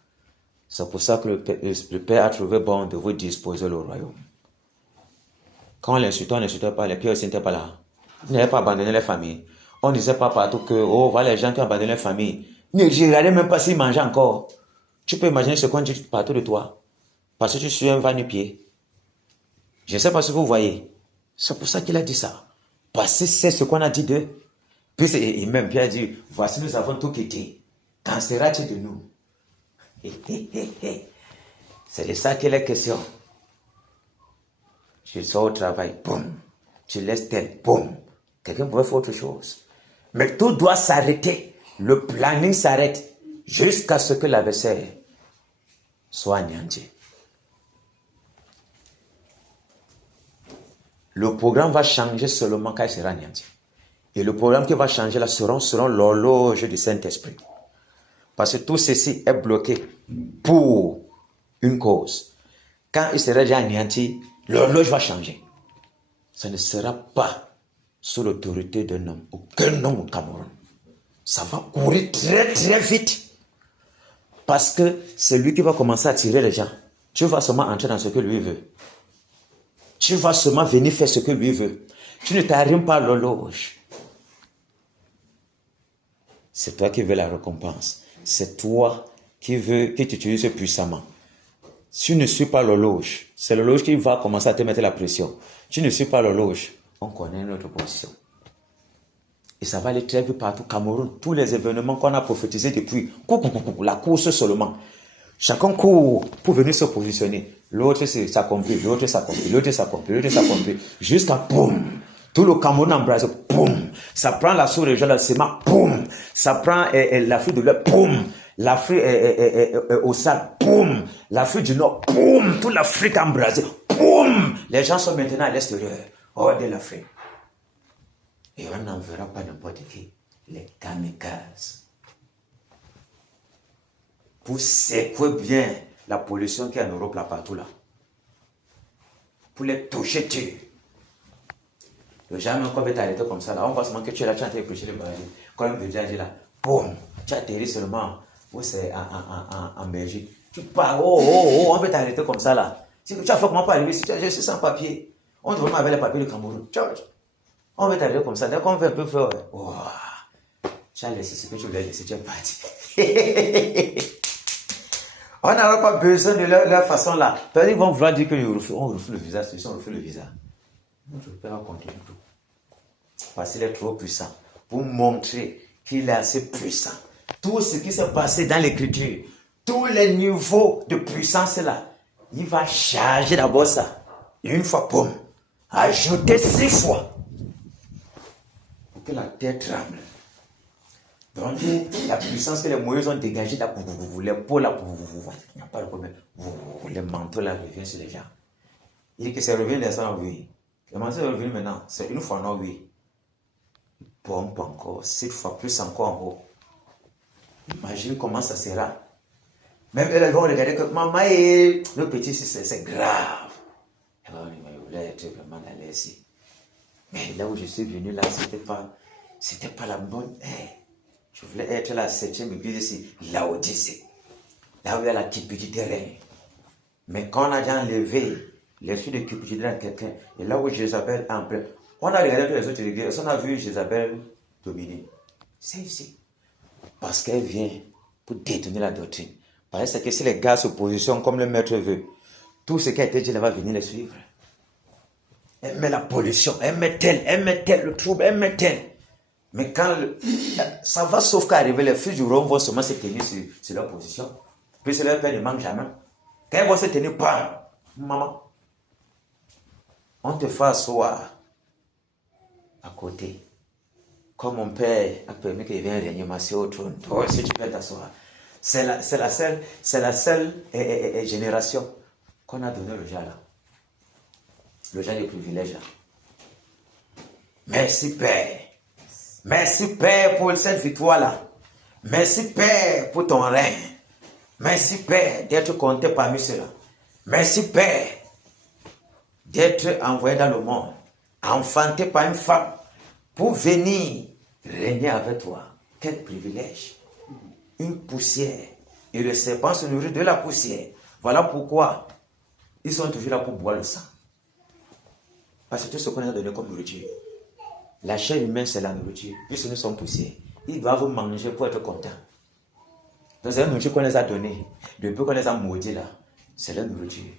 c'est pour ça que le Père a trouvé bon de vous disposer le royaume. Quand on n'insultait pas, les pierres aussi n'étaient pas là. Ils n'avaient pas abandonné les familles. On ne disait pas partout que, oh, voilà les gens qui ont abandonné les familles. Ne regardez même pas s'ils mangeaient encore. Tu peux imaginer ce qu'on dit partout de toi. Parce que tu suis un va-nu-pied. Je ne sais pas si vous voyez. C'est pour ça qu'il a dit ça. Parce que c'est ce qu'on a dit d'eux. Puis et même Pierre a dit, voici nous avons tout quitté. Qu'en sera-t-il de nous? C'est de ça qu'il est question. Tu sors au travail, boum. Tu laisses tel, boum. Quelqu'un pourrait faire autre chose. Mais tout doit s'arrêter. Le planning s'arrête jusqu'à ce que l'adversaire soit anéanti. Le programme va changer seulement quand il sera anéanti. Et le programme qui va changer là seront l'horloge du Saint-Esprit. Parce que tout ceci est bloqué pour une cause. Quand il sera déjà anéanti, l'horloge va changer. Ça ne sera pas sous l'autorité d'un homme, aucun homme au Cameroun. Ça va courir très très vite. Parce que c'est lui qui va commencer à tirer les gens. Tu vas seulement entrer dans ce que lui veut. Tu vas seulement venir faire ce que lui veut. Tu ne t'arrimes pas à l'horloge. C'est toi qui veux la récompense. C'est toi qui t'utilise puissamment. Si tu ne suis pas l'horloge, c'est l'horloge qui va commencer à te mettre la pression. Tu ne suis pas l'horloge, on connaît notre position. Et ça va aller très vite partout. Cameroun, tous les événements qu'on a prophétisés depuis, la course seulement. Chacun court pour venir se positionner. L'autre s'accomplit, l'autre s'accomplit, l'autre s'accomplit, l'autre s'accomplit. Jusqu'à boum. Tout le Cameroun embrase, boum. Ça prend la sous-région, le Séma, boum. Ça prend l'Afrique de l'Ouest, boum. L'Afrique au Sahel, boum. L'Afrique du Nord, boum. Toute l'Afrique embrasée, boum. Les gens sont maintenant à l'extérieur, hors de l'Afrique. Et on n'enverra pas n'importe qui, les kamikazes. Pour secouer bien la pollution qui est en Europe, là, partout là. Pour les toucher, tuer. Le jamais qu'on va t'arrêter comme ça là, on va se manquer, tu es là, tu es en train de prêcher le baril. Quand on veut dire là, boum, tu atterris seulement, où c'est en Belgique. Tu pars, on va t'arrêter comme ça là. Si tu as fait comment pas arriver, si tu es sans papier, on te remet avec les papiers du Cameroun. On va t'arrêter comme ça, dès qu'on veut un peu faire, oh, tu as laissé ce que tu voulais laisser, tu es parti. On n'aura pas besoin de leur façon là. Ils vont vouloir dire qu'on refuse le visa, c'est on refuse le visa. Notre Père va continuer tout. Parce qu'il est trop puissant. Pour montrer qu'il est assez puissant. Tout ce qui s'est passé dans l'écriture, tous les niveaux de puissance là, il va charger d'abord ça. Une fois, boum. Ajouter 6 fois. Pour que la terre tremble. Donc, la puissance que les Moïse ont dégagée, là, les peaux là, il n'y a pas de problème. Les manteaux là reviennent sur les gens. Il dit que c'est revenu les gens, oui. Le manteau est revenu maintenant, c'est une fois non, oui. Il pompe encore, 7 fois plus encore en haut. Imagine comment ça sera. Même elles vont regarder que maman, le petit, c'est grave. Elle va dire, mais je voulais être vraiment là ici. Mais là où je suis venu, là, c'était pas la bonne. Je voulais être la 7e église ici, Laodicée. Là où il y a la cupidité règne. Mais quand on a déjà enlevé l'esprit de cupidité dans quelqu'un, et là où Jézabel est en plein, on a regardé tous les autres églises, on a vu Jézabel dominer. C'est ici. Parce qu'elle vient pour détourner la doctrine. Parce que si les gars se positionnent comme le maître veut, tout ce qui a été dit, elle va venir les suivre. Elle met la pollution, elle met tel, le trouble, elle met tel. Mais quand ça va sauf qu'arriver, les fils du roi vont seulement se tenir sur leur position. Puis leur père ne manque jamais. Quand ils vont se tenir, pas, maman, on te fait asseoir à côté. Comme mon père a permis qu'il vienne régner au trône, toi aussi tu peux t'asseoir. C'est la seule génération qu'on a donné le genre là. Le genre des privilèges là. Merci Père. Merci Père pour cette victoire-là. Merci Père pour ton règne. Merci Père d'être compté parmi ceux-là. Merci Père d'être envoyé dans le monde, enfanté par une femme pour venir régner avec toi. Quel privilège. Une poussière. Et le serpent se nourrit de la poussière. Voilà pourquoi ils sont toujours là pour boire le sang. Parce que tout ce qu'on a donné comme nourriture. La chair humaine, c'est la nourriture. Puisque nous sommes poussières. Ils doivent manger pour être contents. Donc, c'est la nourriture qu'on les a donnée. Depuis qu'on les a maudits là, c'est la nourriture.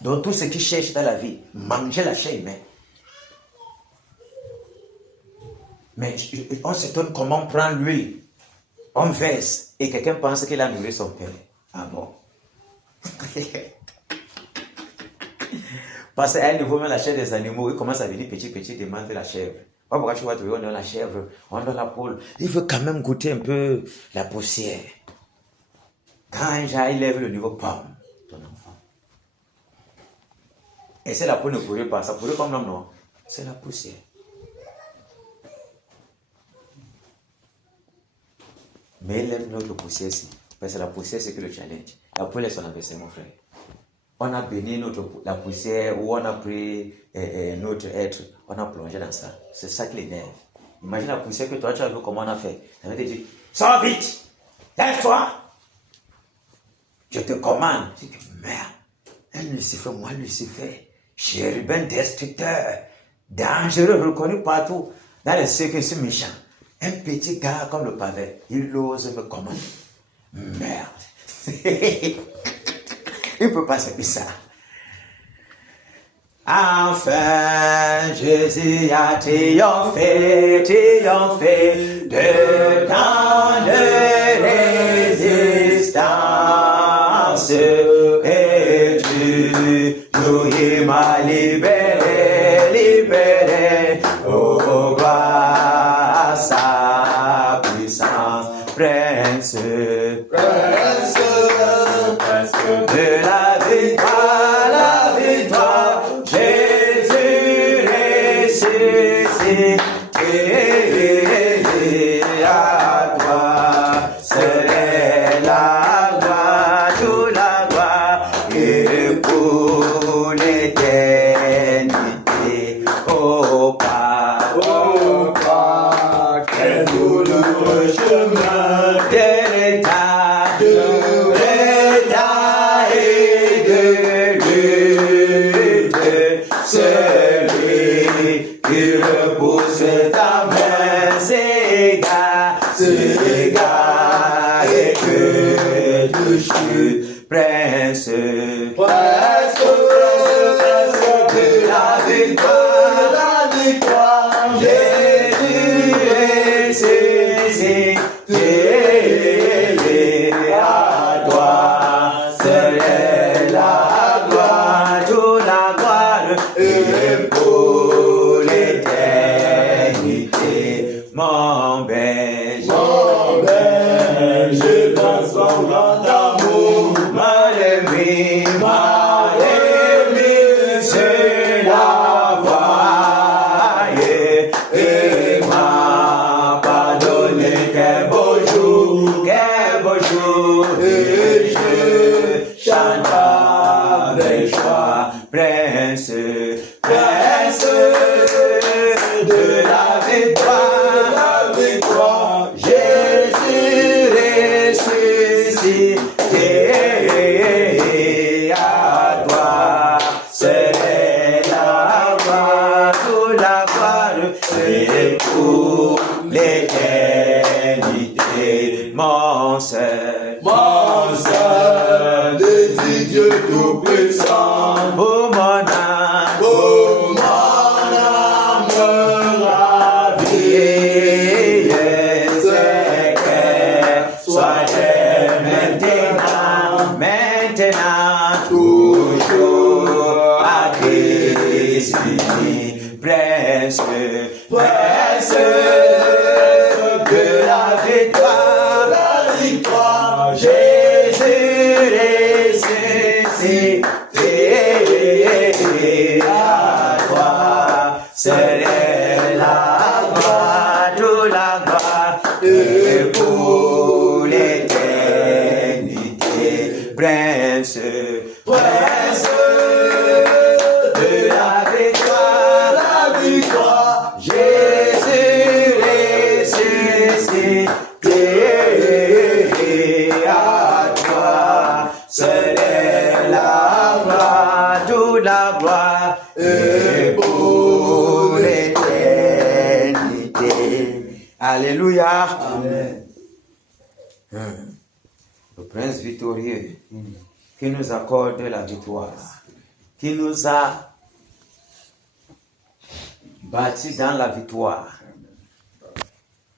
Donc, tout ce qui cherche dans la vie, manger la chair humaine. Mais on s'étonne comment on prend l'huile, on verse, et quelqu'un pense qu'il a nourri son père. Ah bon? Parce qu'à un niveau, même la chair des animaux, il commence à venir petit, demande la chèvre. Pourquoi tu vois, on donne la chèvre, on donne la poule. Il veut quand même goûter un peu la poussière. Quand il lève le niveau, pam, ton enfant. Et c'est la poule ne pourrait pas, ça pourrait comme l'homme, non? C'est la poussière. Mais il aime notre poussière ici. Parce que la poussière, c'est que le challenge. La poussière est son adversaire, mon frère. On a béni la poussière ou on a pris notre être, on a plongé dans ça. C'est ça qui l'énerve. Imagine la poussière que toi, tu as vu comment on a fait. Ça veut te dire, sors vite, lève-toi. Je te commande. Je dis, merde, un Lucifer, moi Lucifer, chérubin destructeur, dangereux, reconnu partout. Dans les cercles, c'est méchant. Un petit gars comme le pavé, il ose me commander. Merde. Il ne peut pas servir ça. Enfin, Jésus a triomphé de tant de résistance. Et Dieu, il m'a libéré, oh, gloire à sa puissance, prince de la victoire, Jésus ressuscité, à toi serait la gloire, toute la gloire, et pour l'éternité, oh Père, quel douloureux chemin de l'état et de lutte, celui qui repousse ta main s'égare et que touche prince de la victoire, Jésus ressuscité, à toi serait la gloire, toute la gloire, et pour l'éternité, mon berger dans son grand amour, mal aimé, c'est la voie, et m'a pardonné, quel beau jour, et je chante avec joie, prince de la victoire, Jésus ressuscité, à toi c'est la gloire, toute la gloire, et pour l'éternité, mon seul Dieu tout-puissant, pour mon âme ravie, c'est qu'elle soit maintenant, toujours à Christ, prince de la victoire, Jésus ressuscité, à toi serait la gloire, toute la gloire, et pour l'éternité, prince de la victoire, Jésus ressuscité, à toi serait la gloire, toute la gloire, et pour l'éternité. Alléluia. Amen. Le prince victorieux qui nous accorde la victoire, qui nous a bâtis dans la victoire.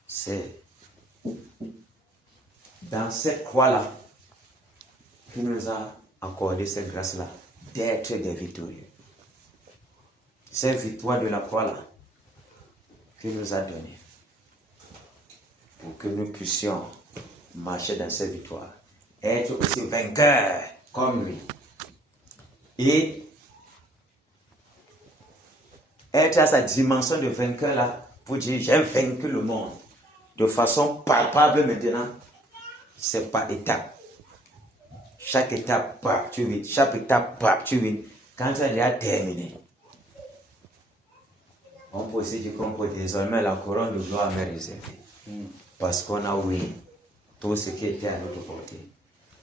C'est dans cette croix-là qui nous a accordé cette grâce-là d'être des victorieux. Cette victoire de la croix-là qui nous a donné pour que nous puissions marcher dans cette victoire, être aussi vainqueurs comme lui et être à sa dimension de vainqueur là pour dire j'ai vaincu le monde de façon palpable maintenant c'est par étape. Chaque étape, tu vis. Chaque étape, tu vis. Quand tu as terminé, on peut aussi dire qu'on peut désormais la couronne de gloire m'est réservée. Parce qu'on a oublié tout ce qui était à notre portée.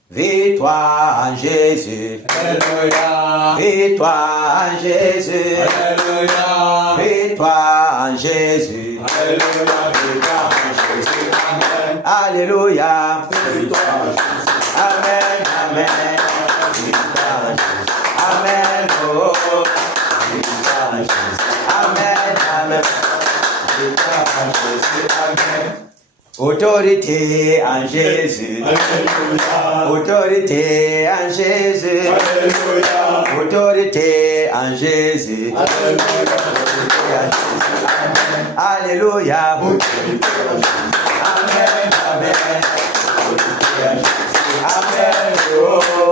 Victoire en Jésus. Alléluia. Victoire en Jésus. Alléluia. Victoire en Jésus. Alléluia. Victoire en Jésus. Amen. Alléluia. Victoire en Jésus. Amen. Amen. Victoire en Jésus. Amen. Oh. Victoire en Jésus. Amen. Amen. Victoire en Jésus. Amen. Autorité en Jésus. Alléluia. Autorité en Jésus. Alléluia. Autorité en Jésus. Alléluia. Amen. Amen. Amen. Oh.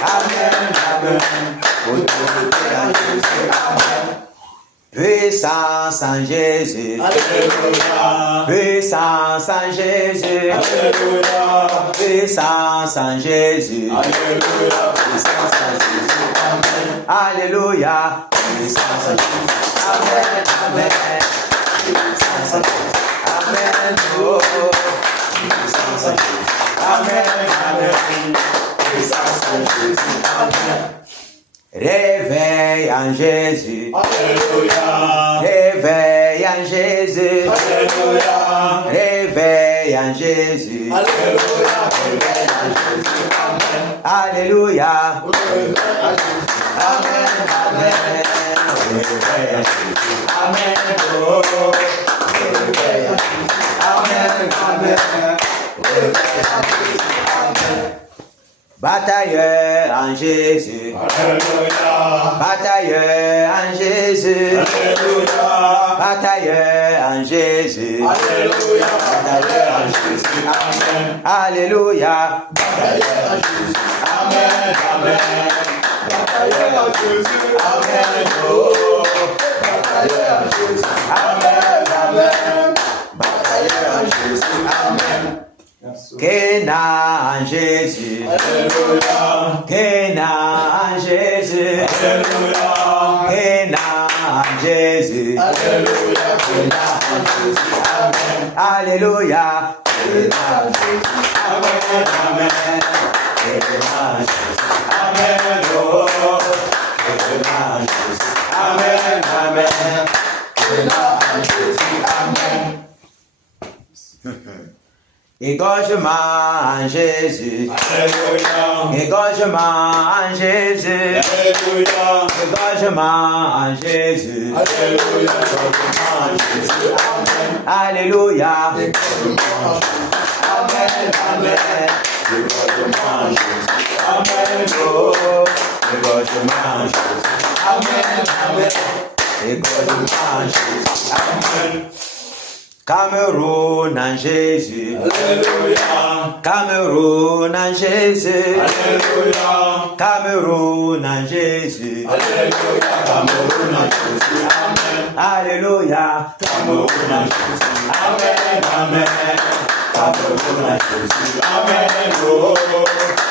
Amen. Amen. Autorité en Jésus. Amen. Puissance en Jésus. Alléluia. Puissance en Jésus. Alléluia. Puissance en Jésus. Alléluia. Puissance en Jésus. Amen. Alléluia. Puissance en Jésus. Amen. Amen. Puissance en Jésus. Amen. Oh. Puissance en Jésus. Amen. Amen. Puissance en Jésus. Amen. Réveille en Jésus. Alléluia. Réveille en Jésus. Alléluia. Réveille en Jésus. Alléluia. Réveille en Jésus. Amen. Alléluia. Amen. Amen. Réveille en Jésus. Amen. Oh. Réveille en Jésus. Amen. Amen. Réveille en Jésus. Amen. Batailleur en Jésus. Alléluia. Batailleur en Jésus. Alléluia. Batailleur en Jésus. Alléluia. Batailleur en Jésus. Amen. Alléluia. Batailleur en Jésus. Amen. Amen. Batailleur en Jésus. Amen. Oh. Batailleur en Jésus. Amen. Amen. Batailleur en Jésus. Amen. Kéna en Jésus. Alléluia. Kéna en Jésus. Alléluia. Kéna en Jésus. Alléluia. Kéna en Jésus. Amen. Alléluia. Kéna en Jésus. Amen. Amen. Kéna en Jésus. Amen. Oh. Kéna en Jésus. Amen. Amen. Kéna en Jésus. Amen. Égorgement en Jésus. Alléluia. Égorgement en Jésus. Alléluia. Égorgement en Jésus. Alléluia. Égorgement en Jésus. Amen. Alléluia. Égorgement en Jésus. Amen. Amen. Égorgement en Jésus. Amen. Oh. Égorgement en Jésus. Amen. Amen. Égorgement en Jésus. Amen. Cameroun en Jésus. Alléluia. Cameroun en Jésus. Alléluia. Cameroun en Jésus. Alléluia. Cameroun en Jésus. Amen. Alléluia. Cameroun en Jésus. Amen. Amen. Cameroun en Jésus. Amen. Oh.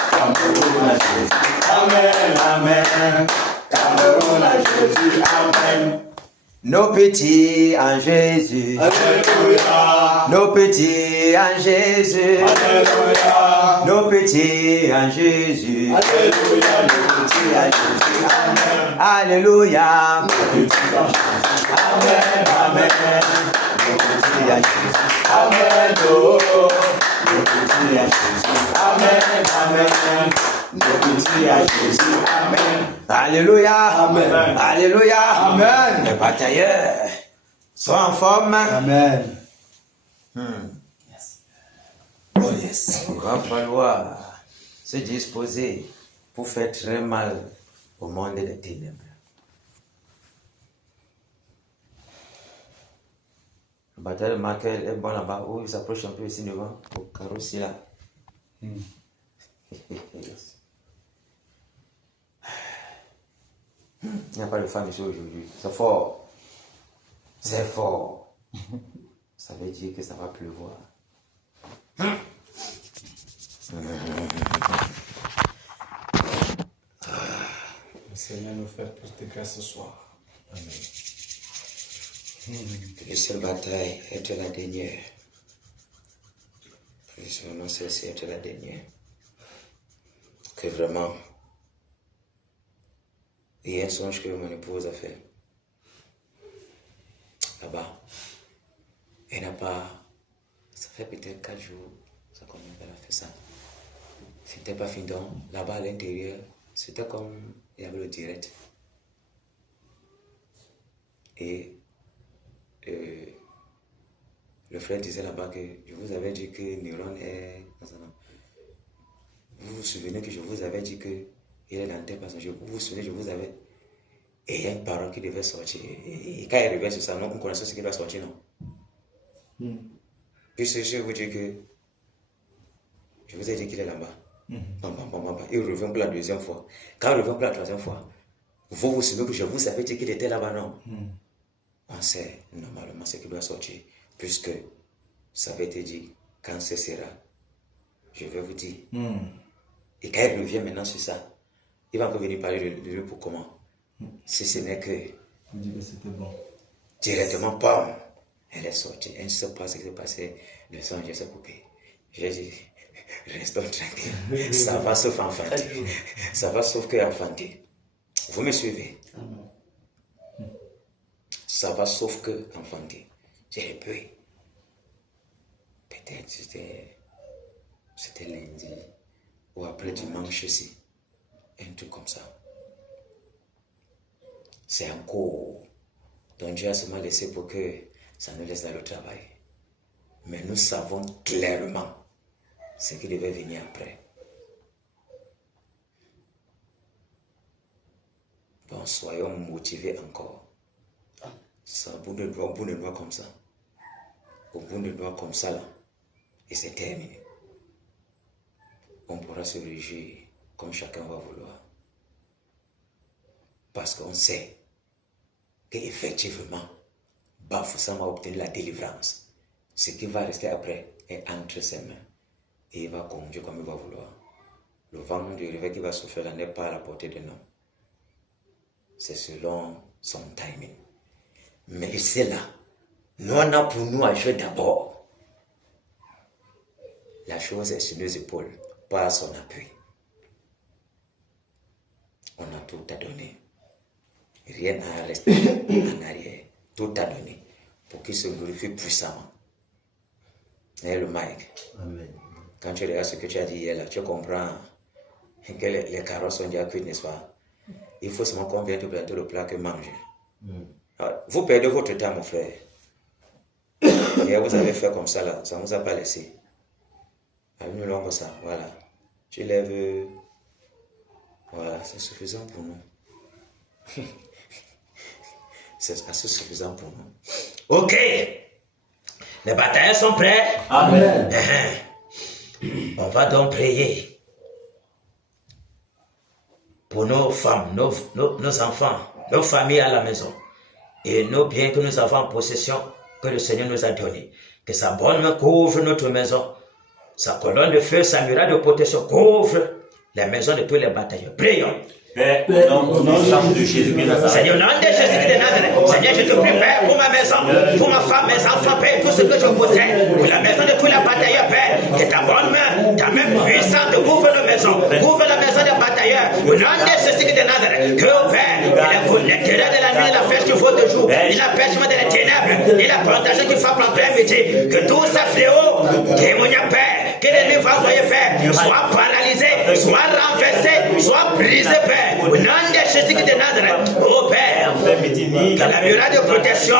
Cameroun en Jésus. Amen. Amen. Cameroun en Jésus. Amen. Nos petits en Jésus. Alléluia. Nos petits en Jésus. Alléluia. Nos petits en Jésus. Alléluia. Nos petits en Jésus. Amen. Alléluia. Nos petits en Jésus. Amen. Amen. Nos petits en Jésus. Amen. Oh. Nos petits en Jésus. Amen. Amen. Nos petits en Jésus. Amen. Alléluia. Amen. Alléluia. Amen. Les batailleurs sont en forme. Amen. Oh yes. Il va falloir se disposer pour faire très mal au monde des ténèbres. Le bataille de Michael est bon là-bas, où il s'approche un peu ici devant, au carrossier là. Yes. Il n'y a pas de femme ici aujourd'hui. C'est fort. C'est fort. Ça veut dire que ça va pleuvoir. Le Seigneur nous fait plus de grâce ce soir. Amen. Que cette bataille était la dernière. Que vraiment celle-ci était la dernière. Que vraiment, il y a un songe que mon épouse a fait. Là-bas. Elle n'a pas. Ça fait peut-être 4 jours. Ça combien qu'elle a fait ça. C'était pas fini donc. Là-bas à l'intérieur, c'était comme il y avait le direct. Et le frère disait là-bas que je vous avais dit que Néron est. Vous vous souvenez que je vous avais dit que il est dans tel passage. Vous vous souvenez, je vous avais. Et il y a une parole qui devait sortir. Et quand il revient sur ça, non, on connaît ce qui doit sortir, non? Puis je vous dis que je vous ai dit qu'il est là-bas. Il revient pour la deuxième fois. Quand il revient pour la troisième fois, vous vous souvenez que je vous avais dit qu'il était là-bas, non? On sait normalement ce qui doit sortir, puisque ça avait été dit quand ce sera. Je vais vous dire. Et quand il revient maintenant sur ça, il va encore venir parler de lui pour comment. Si ce n'est que. Vous dites que c'était bon. Directement, bam, elle est sortie. Elle ne sait pas ce qui s'est passé. Le sang, je s'est coupé. J'ai dit, restons tranquilles. Ça va sauf enfanter. Ça va sauf que enfanter. Vous me suivez? Ça va sauf que enfanter. J'ai repris. Peut-être c'était lundi ou après dimanche aussi. Un truc comme ça. C'est un cours dont Dieu a seulement laissé pour que ça nous laisse dans le travail. Mais nous savons clairement ce qui devait venir après. Donc soyons motivés encore. C'est un bout de doigt comme ça. Au bout de doigt comme ça là. Et c'est terminé. On pourra se réjouir comme chacun va vouloir. Parce qu'on sait qu'effectivement, Bafoussam a obtenu la délivrance. Ce qui va rester après est entre ses mains. Et il va conduire comme il va vouloir. Le vent du réveil qui va souffler là n'est pas à la portée de nous. C'est selon son timing. Mais il sait là, nous on a pour nous à jouer d'abord. La chose est sur nos épaules, pas à son appui. On a tout à donner. Rien à rester en arrière. Tout à donner pour qu'il se glorifie puissamment. Et le Mike. Amen. Quand tu regardes ce que tu as dit hier là, tu comprends que les carottes sont déjà cuites, n'est-ce pas? Il faut seulement qu'on vienne te présenter le plat que manger. Alors, vous perdez votre temps, mon frère. Hier, vous avez fait comme ça là, ça ne vous a pas laissé. Allez-nous longue ça, voilà. Tu lèves. Voilà, c'est suffisant pour nous. C'est assez suffisant pour nous. Ok. Les batailles sont prêts. Amen. On va donc prier pour nos femmes, nos enfants, nos familles à la maison et nos biens que nous avons en possession que le Seigneur nous a donnés. Que sa bonne main couvre notre maison. Sa colonne de feu, sa muraille de protection couvre les maisons de tous les batailleurs. Prions. Père, au nom de Jésus de Nazareth. Seigneur, au nom de Jésus de Nazareth. Seigneur, je te prie, Père, pour ma maison, pour ma femme, mes enfants, Père, tout ce que je possède, pour la maison de tous les batailleurs, Père. Que ta bonne main, ta main puissante couvre nos maisons, couvre la maison des batailleurs. Au nom de Jésus de Nazareth. Que, Père, il est de la nuit, la flèche qui vaut de jour, il empêchement de la ténèbres, et la plantation qui frappe en plein midi. Que tout ça fléau, témoigne, Père, que l'ennemi va envoyer, Père, soit paralysé, soit renversé, soit brisé, Père. Au nom de Jésus de Nazareth, oh Père, que la muraille de protection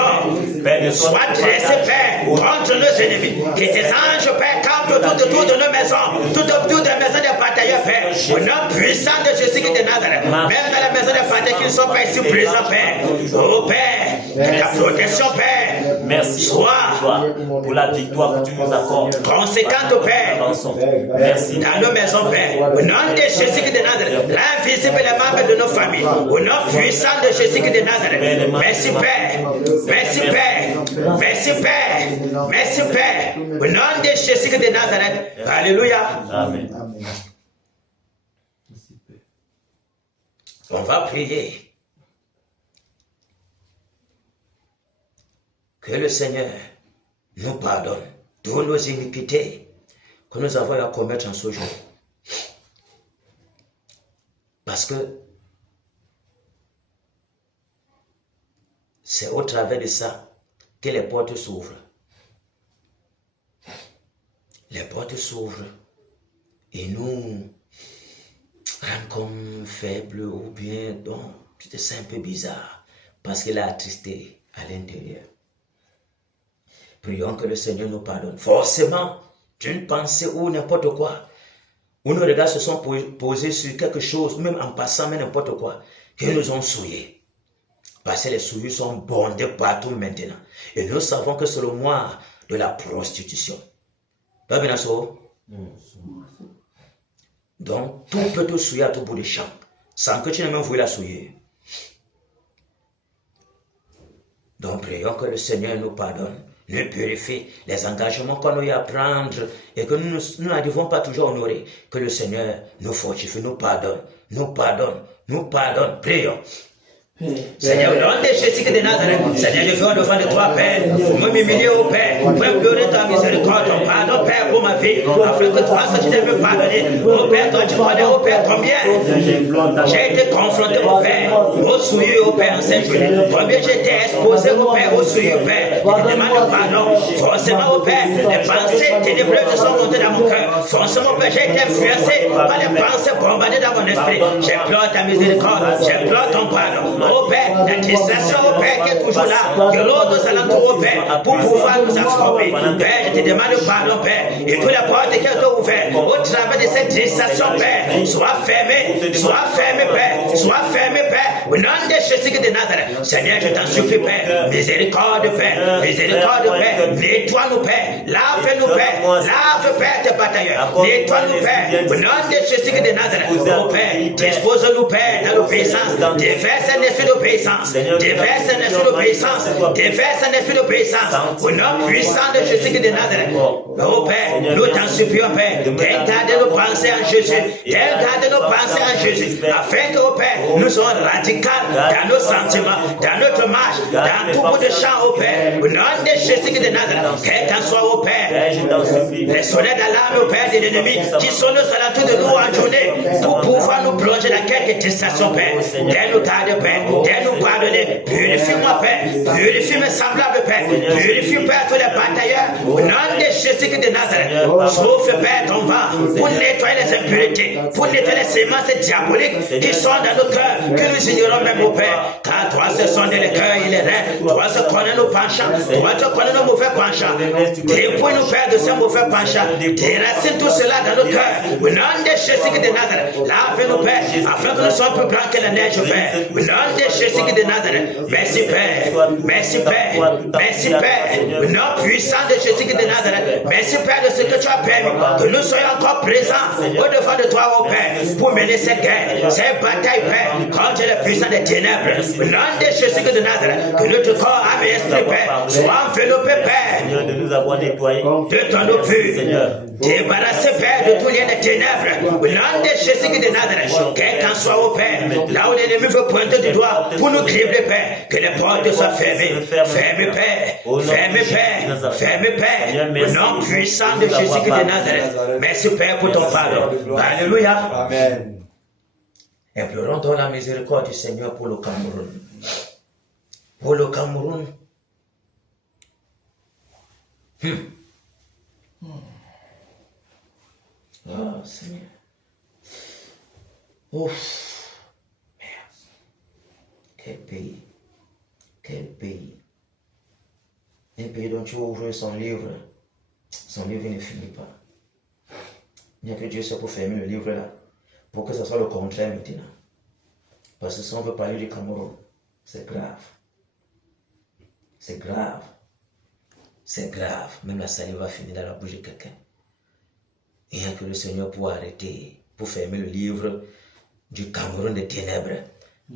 soit dressée, Père, contre nos ennemis. Que tes anges, Père, campent autour de nos maisons, tout autour des maisons des batailleurs, Père. Au nom puissant de Jésus de Nazareth, même dans la maison des batailleurs qui ne sont pas ici présents, Père. Oh Père, que ta protection, Père, merci soit pour la victoire que tu nous accordes. Conséquente, Père, Merci. dans nos maisons, Père. Au nom de Jésus de Nazareth, l'invisible les membres de nos familles. Au nom puissant de Jésus de Nazareth. Merci, Père. Merci, Père. Merci Père. Merci Père. Au nom de Jésus de Nazareth. Alléluia. Amen. On va prier. Que le Seigneur nous pardonne toutes nos iniquités que nous avons à commettre en ce jour. Parce que c'est au travers de ça que les portes s'ouvrent. Les portes s'ouvrent et nous rendent comme faibles ou bien donc tu te sens un peu bizarre parce qu'il a attristé à l'intérieur. Prions que le Seigneur nous pardonne. Forcément, d'une pensée ou n'importe quoi, où nos regards se sont posés sur quelque chose, même en passant, mais n'importe quoi, qui nous ont souillés. Parce que les souillures sont bondés partout maintenant. Et nous savons que c'est le mois de la prostitution. Donc, tout peut te souiller à tout bout des champs, sans que tu n'aies même voulu la souiller. Donc, prions que le Seigneur nous pardonne, nous purifie les engagements qu'on a eu à prendre et que nous n'arrivons pas toujours à honorer. Que le Seigneur nous fortifie, nous pardonne, nous pardonne, nous pardonne. Prions. Seigneur, au nom de Jésus de Nazareth, Seigneur, je viens devant de toi, Père, pour m'humilier au Père, pour implorer ta miséricorde, ton pardon, Père, pour ma vie, afin que toi, ce que tu devais pardonner. Au Père, quand tu connais, au Père, combien j'ai été confronté au Père, au souillure, au Père, en Saint-Julie, combien j'ai été exposé au Père, au souillure, Père, je te demande pardon, forcément, au Père, les pensées ténébreuses sont montées dans mon cœur, forcément, Père, j'ai été influencé par les pensées bombardées dans mon esprit, j'implore ta miséricorde, j'implore ton pardon. Au Père, la distraction au Père qui est toujours là, que l'autre nous alentours au Père, pour pouvoir nous absorber. Père, je te demande pardon, Père, et que la porte qui est ouverte, au travers de cette distraction, Père, soit fermée, Père, soit fermée, Père, au nom de Jésus de Nazareth. Seigneur, je t'en supplie, Père, miséricorde, Père, nettoie-nous, Père, lave-nous, Père, lave, Père, tes batailleurs, nettoie-nous, Père, au nom de Jésus de Nazareth. Oh Père, dispose-nous, Père, dans l'obéissance, déverse un esprit d'obéissance, déverse un esprit d'obéissance, déverse un esprit d'obéissance, au nom puissant de Jésus de Nazareth. Oh Père, nous t'en supplions, Père, garde nos pensées en Jésus, garde nos pensées en Jésus, afin que, oh Père, nous soyons radicaux dans nos sentiments, dans notre marche, dans tout bout de champ, oh Père, au nom de Jésus de Nazareth, quel qu'en soit, oh Père, les sonnets d'alarme, oh Père, de l'ennemi, qui sont nos alentours de nous en journée, pour pouvoir nous plonger dans quelques distractions, Père, nous garde, Père, nous pardonner, purifie-moi, Père, purifie mes semblables, Père, purifie, Père, tous les batailleurs, au nom de Jésus de Nazareth, souffle, Père, ton vent, pour nettoyer les impuretés, pour nettoyer les sémences diaboliques qui sont dans nos cœurs, que nous ignorons même, au Père, car toi, ce sont les cœurs et les reins, toi, ce connais nos penchants, toi, tu connais nos mauvais penchants, dépouille-nous, Père, de ces mauvais penchants, déracine tout cela dans nos cœurs, au nom de Jésus de Nazareth, lave-nous, Père, afin que nous soyons plus blancs que la neige, Père, au nom de Jésus de Nazareth. Merci Père, merci Père, merci Père, au nom puissant de Jésus de Nazareth. Merci Père de ce que tu as permis, que nous soyons encore présents au-devant de toi, oh Père, pour mener cette guerre, cette bataille, Père, contre les puissants des ténèbres. Au nom de Jésus de Nazareth, que notre corps, âme et esprit, Père, soit enveloppé, Père, de nous avoir nettoyés de ton eau pure. Débarrassé, Père, de tous les ténèbres. Au nom de Jésus de Nazareth, quel qu'en soit, au Père, là où l'ennemi veut pointer du doigt pour nous cribler, Père, que les portes soient fermées. Fermez, Père. Fermez, Père. Fermez, Père. Au nom puissant de Jésus de Nazareth. Merci, Père, pour ton pardon. Alléluia. Amen. Implorons donc la miséricorde du Seigneur pour le Cameroun. Pour le Cameroun. Oh, Seigneur. Ouf. Merde. Quel pays. Quel pays. Un pays dont tu ouvres son livre ne finit pas. Il n'y a que Dieu seul pour fermer le livre là. Pour que ce soit le contraire maintenant. Parce que si on veut parler du Cameroun, c'est grave. C'est grave. C'est grave. Même la salive va finir dans la bouche de quelqu'un. Il n'y a que le Seigneur pour arrêter, pour fermer le livre du Cameroun des ténèbres,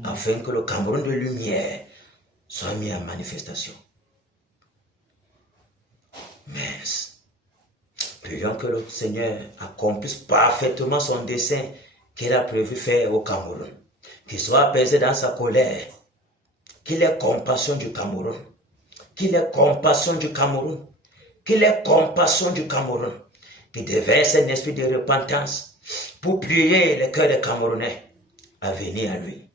afin que le Cameroun de lumière soit mis en manifestation. mince. Prions que le Seigneur accomplisse parfaitement son dessein qu'il a prévu faire au Cameroun. Qu'il soit apaisé dans sa colère. Qu'il ait compassion du Cameroun. Qu'il ait compassion du Cameroun. Qu'il ait compassion du Cameroun. Qu'il déverse un esprit de repentance pour plier le cœur des Camerounais à venir à lui.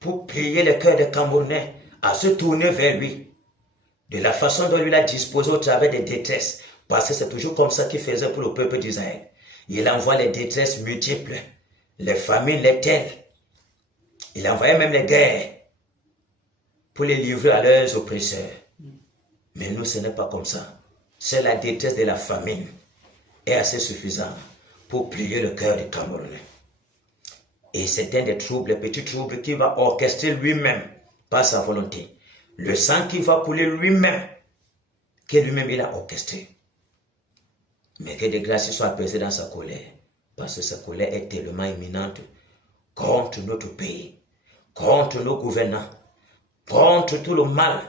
Pour plier le cœur des Camerounais à se tourner vers lui. De la façon dont lui l'a disposé au travers des détresses. Parce que c'est toujours comme ça qu'il faisait pour le peuple d'Israël. Il envoie les détresses multiples, les famines, les tels. Il envoyait même les guerres pour les livrer à leurs oppresseurs. Mais nous, ce n'est pas comme ça. C'est la détresse de la famine est assez suffisante pour plier le cœur des Camerounais. Et c'est un des troubles, les petits troubles qui va orchestrer lui-même par sa volonté. Le sang qui va couler lui-même, que lui-même il a orchestré. Mais que de grâce il soit apaisé dans sa colère, parce que sa colère est tellement imminente contre notre pays, contre nos gouvernants, contre tout le mal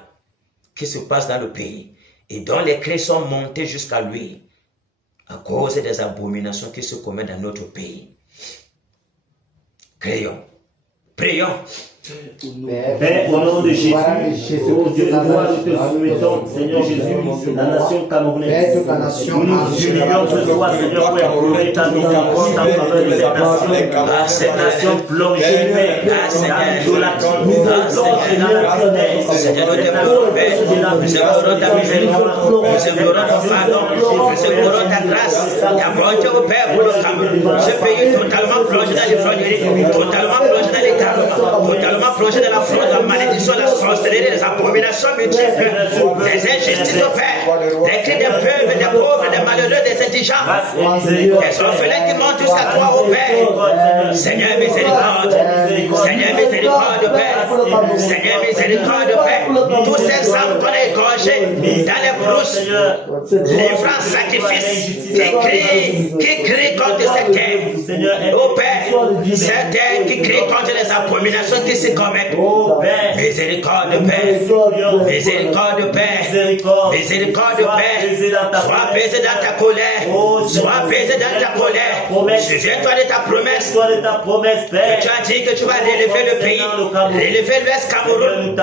qui se passe dans le pays et dont les cris sont montés jusqu'à lui à cause des abominations qui se commettent dans notre pays. Prions. Prions. Père, au nom de Jésus, oh Dieu, nous te soumettons, Seigneur Jésus, la nation camerounaise. Nous nous humilions ce soir, Seigneur, pour éprouver ta miséricorde en faveur de cette nation plongée, Père, dans l'idolâtrie. Nous plonge dans la ténèbres. Seigneur, nous implorons ta miséricorde, nous implorons ton pardon, nous implorons ta grâce, ta bonté au Père pour le Cameroun. Ce pays est totalement plongé dans l'effronterie, totalement plongé dans l'égarement, totalement plongé dans la fraude, la malédiction, la sorcellerie, les abominations multiples, les injustices au Père, les cris des peuples, des pauvres, des malheureux, des indigents, des orphelins qui montent jusqu'à toi au Père. Seigneur miséricorde, Seigneur miséricorde, Père, Seigneur miséricorde, Père, tous ces âmes qu'on a égorgés dans les brousses, livrant sacrifice, qui crient contre cette terre, au Père, cette terre qui crie contre les abominations qui se commettent. Miséricorde, Père, miséricorde, Père, miséricorde, Père, sois apaisé dans ta colère, sois apaisé dans ta colère, souviens-toi de ta promesse, Père. Tu as dit que tu vas relever le pays, relever l'Ouest Cameroun,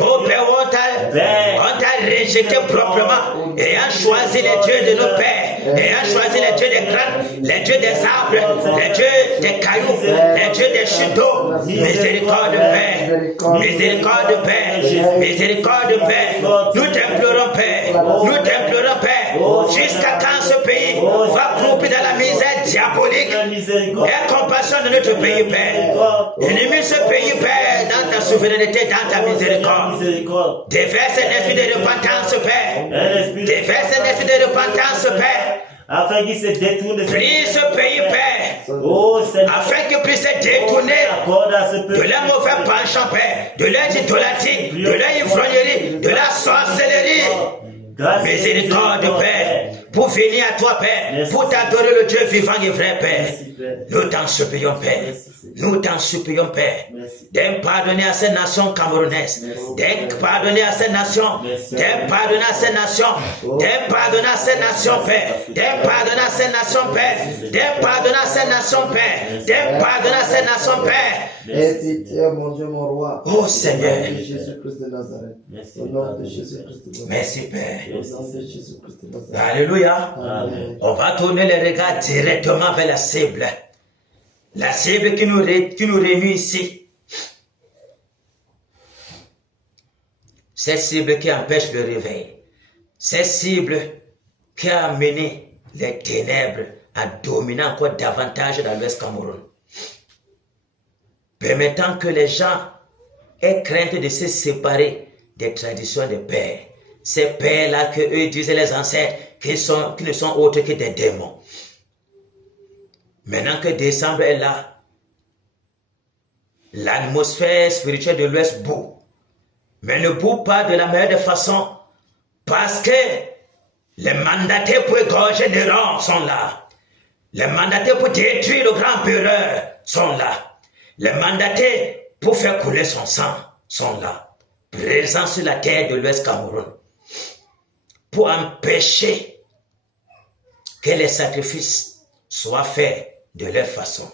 oh Père, on t'a rejeté proprement, ayant choisi les dieux de nos pères, ayant choisi les dieux des crânes, les dieux des arbres, les dieux des cailloux, les dieux des chutes d'eau. Miséricorde, Père, miséricorde, Père, miséricorde, Père. Nous t'implorons, Père, nous t'implorons, Père, jusqu'à quand ce pays va couper dans la misère diabolique. Aie compassion de notre pays, Père. Illumine ce pays, Père, dans ta souveraineté, dans ta miséricorde. Déverse un esprit de repentance, Père. Déverse un esprit de repentance, Père. Afin qu'il se détourne de prie ce pays, Père, afin qu'il puisse se détourner de leur mauvais penchant, Père, de leur idolâtrie, de leur ivrognerie, de la sorcellerie. Miséricorde, Père, pour venir à toi, Père, pour t'adorer le Dieu vivant et vrai, Père. Nous t'en supplions, Père. Nous t'en supplions, Père, de pardonner à ces nations camerounaises, de pardonner à ces nations, de pardonner à ces nations, de pardonner à ces nations, Père, de pardonner à ces nations, Père, de pardonner à ces nations, Père, de pardonner à ces nations, Père. Aie pitié, mon Dieu, mon roi. Oh Seigneur. Au nom de Jésus-Christ de Nazareth. Au nom de Jésus-Christ de Nazareth. Merci, Père. Au nom de Jésus-Christ de Nazareth. Alléluia. Amen. On va tourner les regards directement vers la cible. La cible qui nous réunit ici. Cette cible qui empêche le réveil. Cette cible qui a amené les ténèbres à dominer encore davantage dans l'Ouest Cameroun. Permettant que les gens aient crainte de se séparer des traditions des pères. Ces pères-là que eux disaient les ancêtres qui ne sont autres que des démons. Maintenant que décembre est là, l'atmosphère spirituelle de l'Ouest boue. Mais ne boue pas de la meilleure des façons parce que les mandataires pour égorger Néron sont là. Les mandataires pour détruire le grand empereur sont là. Les mandataires pour faire couler son sang sont là. Présents sur la terre de l'Ouest Cameroun. Pour empêcher que les sacrifices soient faits de leur façon.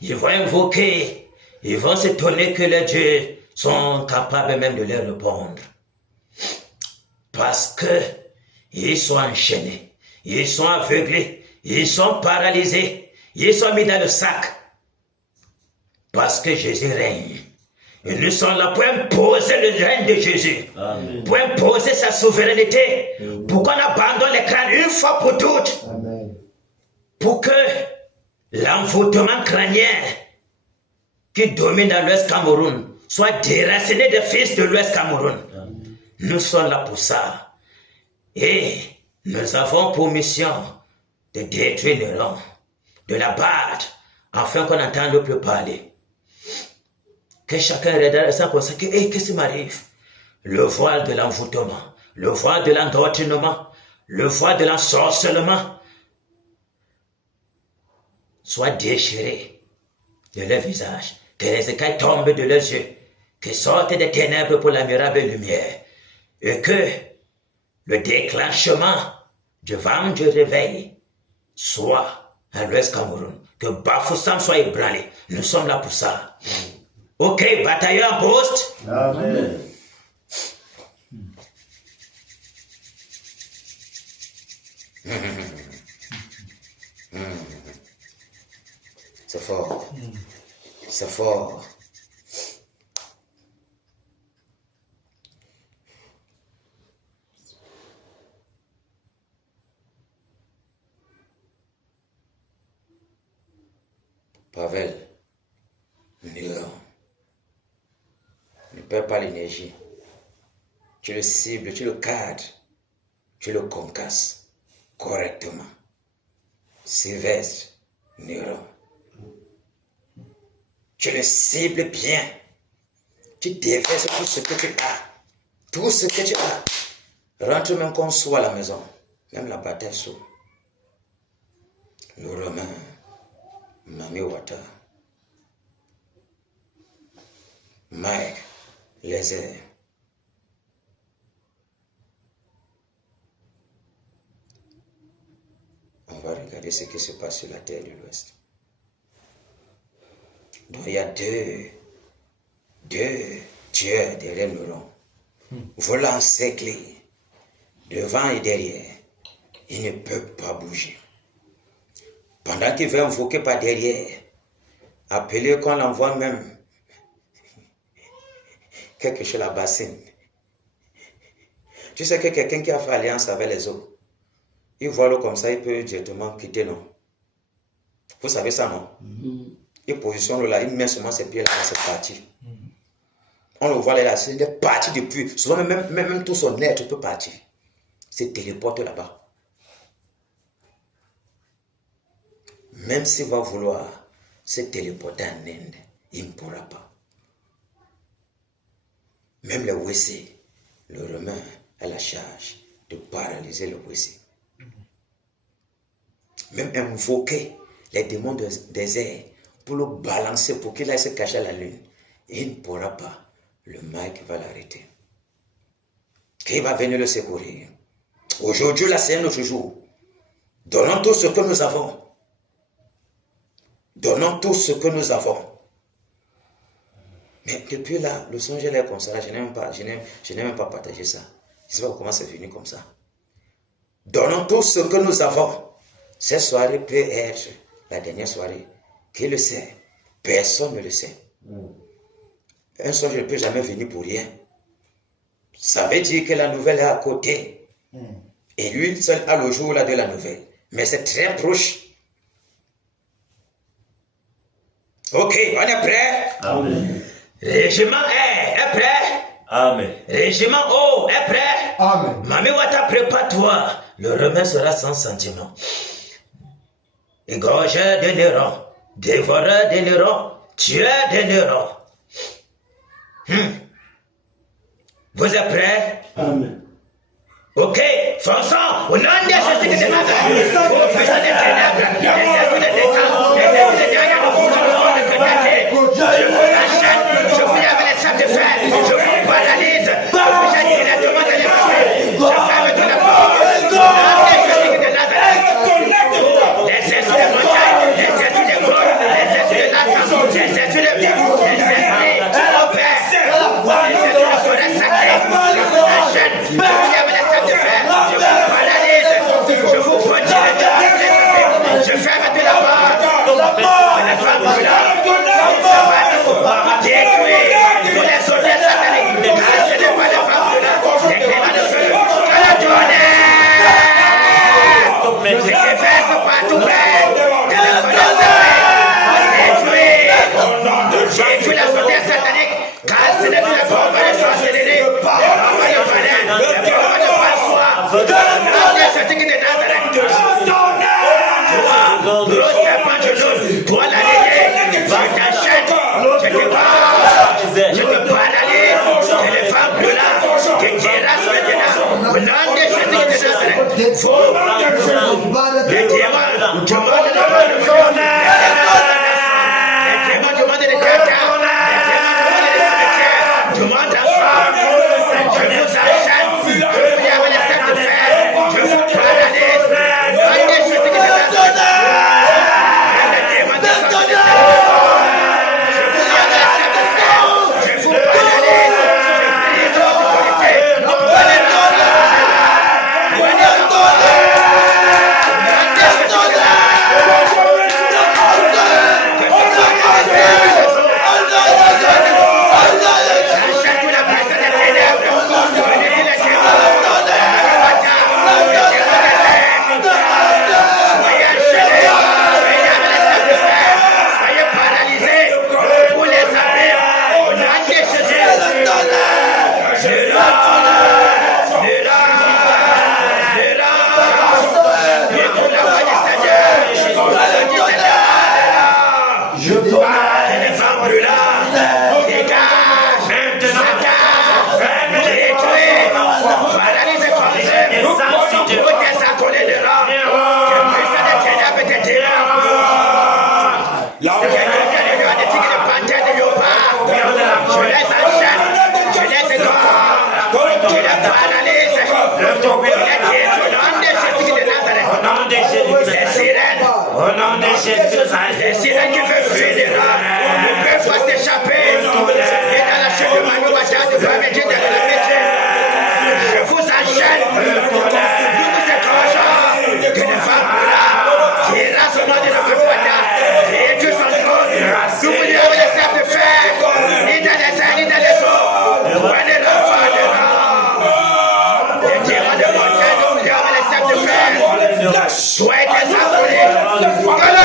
Ils vont invoquer, ils vont s'étonner que les dieux sont capables même de leur répondre. Parce que ils sont enchaînés, ils sont aveuglés, ils sont paralysés, ils sont mis dans le sac. Parce que Jésus règne. Et nous sommes là pour imposer le règne de Jésus. Amen. Pour imposer sa souveraineté. Amen. Pour qu'on abandonne les crânes une fois pour toutes. Amen. Pour que l'envoûtement crânien qui domine dans l'Ouest Cameroun soit déraciné des fils de l'Ouest Cameroun. Amen. Nous sommes là pour ça. Et nous avons pour mission de détruire Néron, de l'abattre, afin qu'on n'entende plus parler. Que chacun regarde ça comme ça, qu'est-ce qui m'arrive? Le voile de l'envoûtement, le voile de l'endoctrinement, le voile de l'ensorcellement soit déchiré de leur visage, que les écailles tombent de leurs yeux, qu'ils sortent des ténèbres pour l'admirable lumière, et que le déclenchement du vent du réveil soit à l'Ouest Cameroun, que Bafoussam soit ébranlé. Nous sommes là pour ça. Ok, bataillon en poste. Amen. C'est fort. C'est fort. Pavel, Néron, ne perds pas l'énergie. Tu le cibles, tu le cadres, tu le concasses correctement. Sylvestre, Néron, tu le cibles bien. Tu déverses tout ce que tu as. Tout ce que tu as. Rentre même qu'on soit à la maison. Même la bataille s'ouvre. Le Romain, Mami Wata, Mike, Lézère, on va regarder ce qui se passe sur la terre de l'Ouest. Donc il y a deux tueurs derrière Néron. Volant encerclés, devant et derrière. Il ne peut pas bouger. Pendant qu'il veut invoquer par derrière, appeler qu'on l'envoie même quelque chose à la bassine. Tu sais que quelqu'un qui a fait alliance avec les eaux, il voit l'eau comme ça, il peut directement quitter, non? Vous savez ça, non? Il positionne l'eau là, il met seulement ses pieds là, c'est parti. On le voit là, c'est parti depuis. Souvent, même tout son être peut partir. C'est téléporte là-bas. Même s'il va vouloir se téléporter en Inde, il ne pourra pas. Même le WC, le Romain a la charge de paralyser le WC. Même invoquer les démons des airs pour le balancer, pour qu'il aille se cacher à la lune. Il ne pourra pas. Le Mike va l'arrêter. Qui va venir le secourir? Aujourd'hui, là, c'est un autre jour. Donnons tout ce que nous avons. Donnons tout ce que nous avons. Mais depuis là, le songe est comme ça. Je n'ai même pas partagé ça. Je ne sais pas comment c'est venu comme ça. Donnons tout ce que nous avons. Cette soirée peut être la dernière soirée. Qui le sait? Personne ne le sait. Un songe ne peut jamais venir pour rien. Ça veut dire que la nouvelle est à côté. Et lui seul a le jour là de la nouvelle. Mais c'est très proche. Ok, on est prêt? Amen. Régiment est prêt? Amen. Régiment O est prêt? Amen. Mami Wata, prépare-toi. Le remède sera sans sentiment. Égorgeur de Néron, dévoreur de Néron, tueur de Néron. Vous êtes prêts? Amen. Ok, fonçons au nom de Jésus de Nazareth. Au puissant des ténèbres, des esprits de décamp, des esprits de derrière le fond de Crédité. Je vous achète, je vous lève les sacs de fer, je vous paralyse, je vous jette directement dans l'esprit. Je ferme toute la porte. Au nom de Jésus de Nazareth. partout près. Détruis la santé satanique. Casse la forme de sorcellerie. La forme de palais. La forme de passoire. La santé qui te gros serpent de l'eau. Toi la lignée. Par ta chaîne. Je te paralyse. Et les femmes brûlantes. Que terrasse maintenant. Au nom de Jésus de Nazareth. Faux. Les démons. Tu manges de la les sirènes qui veulent fuir des rats ne peuvent pas s'échapper. Et dans la chaîne de Manu Wata, de Bamédie, de la métier, je vous enchaîne. Nous vous étrangeons que les femmes là, qui est là au nom de la Wata, et Dieu son trône, nous vous lui avons laissé de faire, ni dans les airs, ni dans les eaux. Prenez l'enfant de l'homme. Les tyrans de montagne, nous vous lui avons laissé de faire. Soyez des abonnés. Que le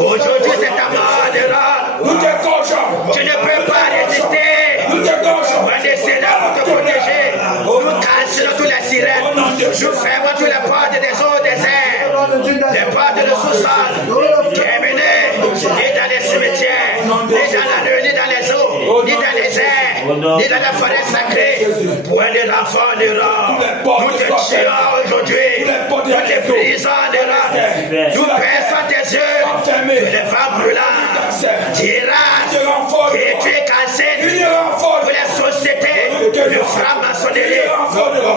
aujourd'hui c'est ta mort de l'homme. Tu ne peux pas résister. On essaiera pour te protéger. Nous casserons toutes les sirènes. Nous fermons toutes les portes des eaux des airs. Les portes de sous-sol. Terminées. Ni dans les cimetières. Ni dans la rue, ni dans les eaux. Ni dans les airs. Ni dans la forêt sacrée. Point de l'enfant de l'homme. Nous te tuons aujourd'hui. Nous te brisons de l'homme. Nous perçons tes yeux. Les femmes brûlantes, tirage, et tu es cassé pour les sociétés, le franc-maçonnerie,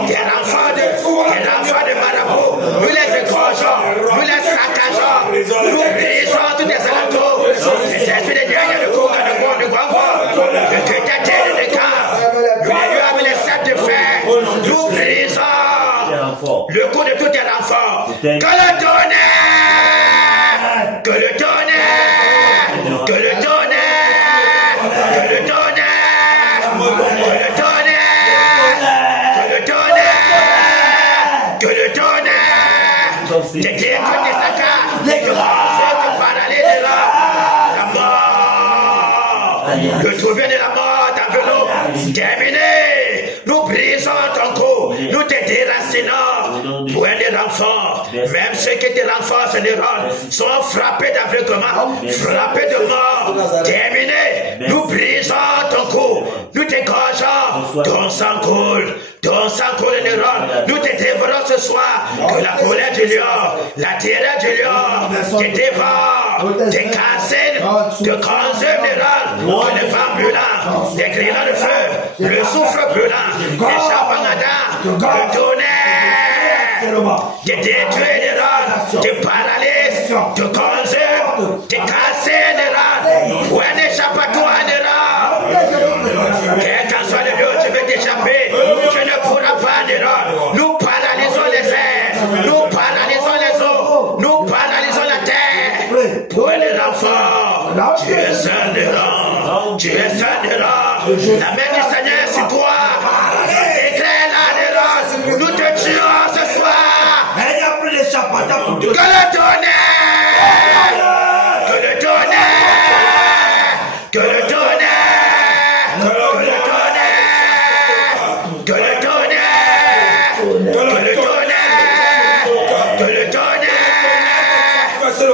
des enfants de marabout, nous les écrangeons, nous les saccageons, nous brisons tous les alentours, les esprits de Dieu, le cours de Gwango, le Kétaté de camp, nous les lieux avec les sacs de fer, nous brisons le cou de tous tes enfants, que le tonnerre, que le tonnerre, que le tonnerre, que le tonnerre, que le tonnerre, que le tonnerre, te détruis tes saccages, te paralyse de là, la mort, le trouver de la mort, ta velours, terminé, nous brisons ton cou, nous te déracinons, point de renfort, même ceux qui étaient renforts se dérangent, sont frappés d'aveuglement, frappés de mort, terminé, nous brisons ton cou, nous t'égorgeons, ton sang coule, Néron. Nous te dévorons ce soir, que la colère du lion, la terreur du lion, te dévore, te cassine, te consume, Néron. Que le vent brûlant, les grillons de feu, le souffle brûlant, les chapangadans, le tonnerre, te détruit, Néron, te paralyse, te consume, te cassine, Néron. Où n'échappe à toi, Néron. Quel qu'en soit le lieu où tu veux t'échapper, tu ne pourras pas, Néron. Nous paralysons les airs, nous paralysons les eaux, nous paralysons la terre. Pour les enfants, tu es seul, Néron. Tu es seul, Néron. La main du Seigneur sur toi. Éclaire-la, Néron. Nous te tuons ce soir. Que le tonnerre, que le tonnerre, que le tonnerre, que le tonnerre, que le tonnerre, que le tonnerre, que le tonnerre,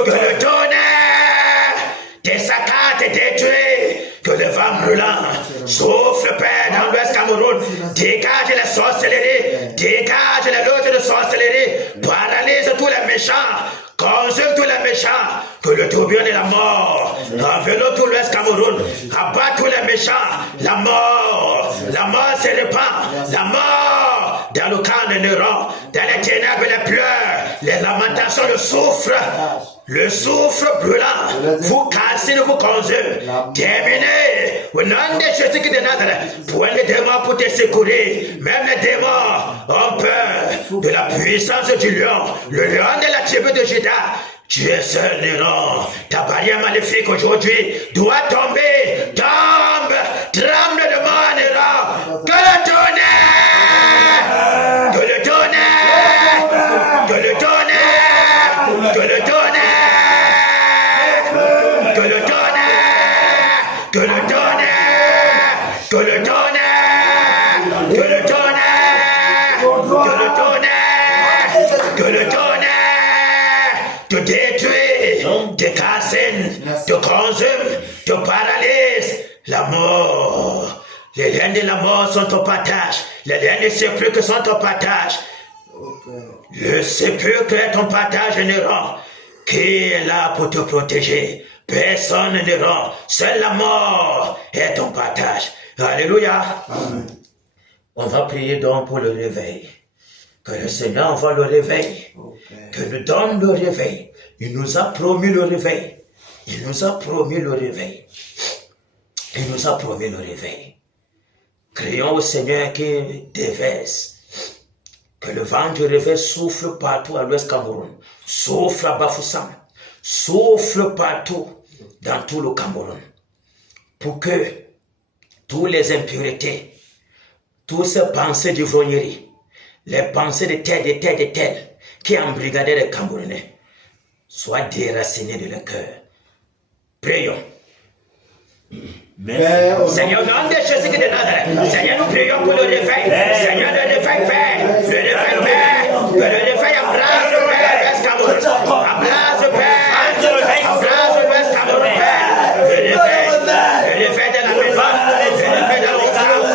que le tonnerre, tes saccades te détruisent, que le vent brûlant souffle, Père, dans l'Ouest Cameroun, dégage la sorcellerie, dégage les luttes de sorcellerie, paralyse tous les méchants, consume tous les méchants, que le tourbillon de la mort enveloppe tout l'Ouest Cameroun, abat tous les méchants, la mort se répand, la mort dans le camp de Néron, dans les ténèbres, les pleurs, les lamentations, le souffle brûlant, vous cassez, vous consume, terminez, au nom de Jésus de Nazareth, point les démons pour te secourir, même les démons ont peur de la puissance du lion, le lion de la tribu de Juda. Tu es seul, Néron. Ta barrière maléfique aujourd'hui doit tomber. Tombe, tremble de moi, Néron. Que le tonnerre, que le tonnerre, que le tonnerre, que le tonnerre, que le tonnerre, que le tonnerre, que le tonnerre, que le tonnerre, que le tonnerre, que le tonnerre te détruit, te cassine, te consume, te paralyse. La mort, les liens de la mort sont au partage, les liens des sépulcres sont au partage. Le sépulcre est ton partage, Néron. Qui est là pour te protéger? Personne, Néron. Seule la mort est ton partage. Alléluia. Amen. On va prier donc pour le réveil. Que le Seigneur envoie le réveil, que nous donne le réveil. Il nous a promis le réveil. Il nous a promis le réveil. Il nous a promis le réveil. Crions au Seigneur qui déverse. Que le vent du réveil souffle partout à l'Ouest Cameroun. Souffle à Bafoussam. Souffle partout dans tout le Cameroun. Pour que toutes les impuretés, toutes ces pensées d'ivrognerie, les pensées de telle qui embrigadaient les Camerounais soient déracinées de leur cœur. Prions. Seigneur, nom de Jésus de Nazareth, Seigneur, nous prions pour le réveil. Seigneur, le réveil, Père. Le réveil, Père. Que le réveil embrasse, Père, l'Ouest Cameroun. Embrasse, Père. Embrasse l'Ouest Cameroun, Père. Le réveil de la maison. Le réveil dans le camp. Le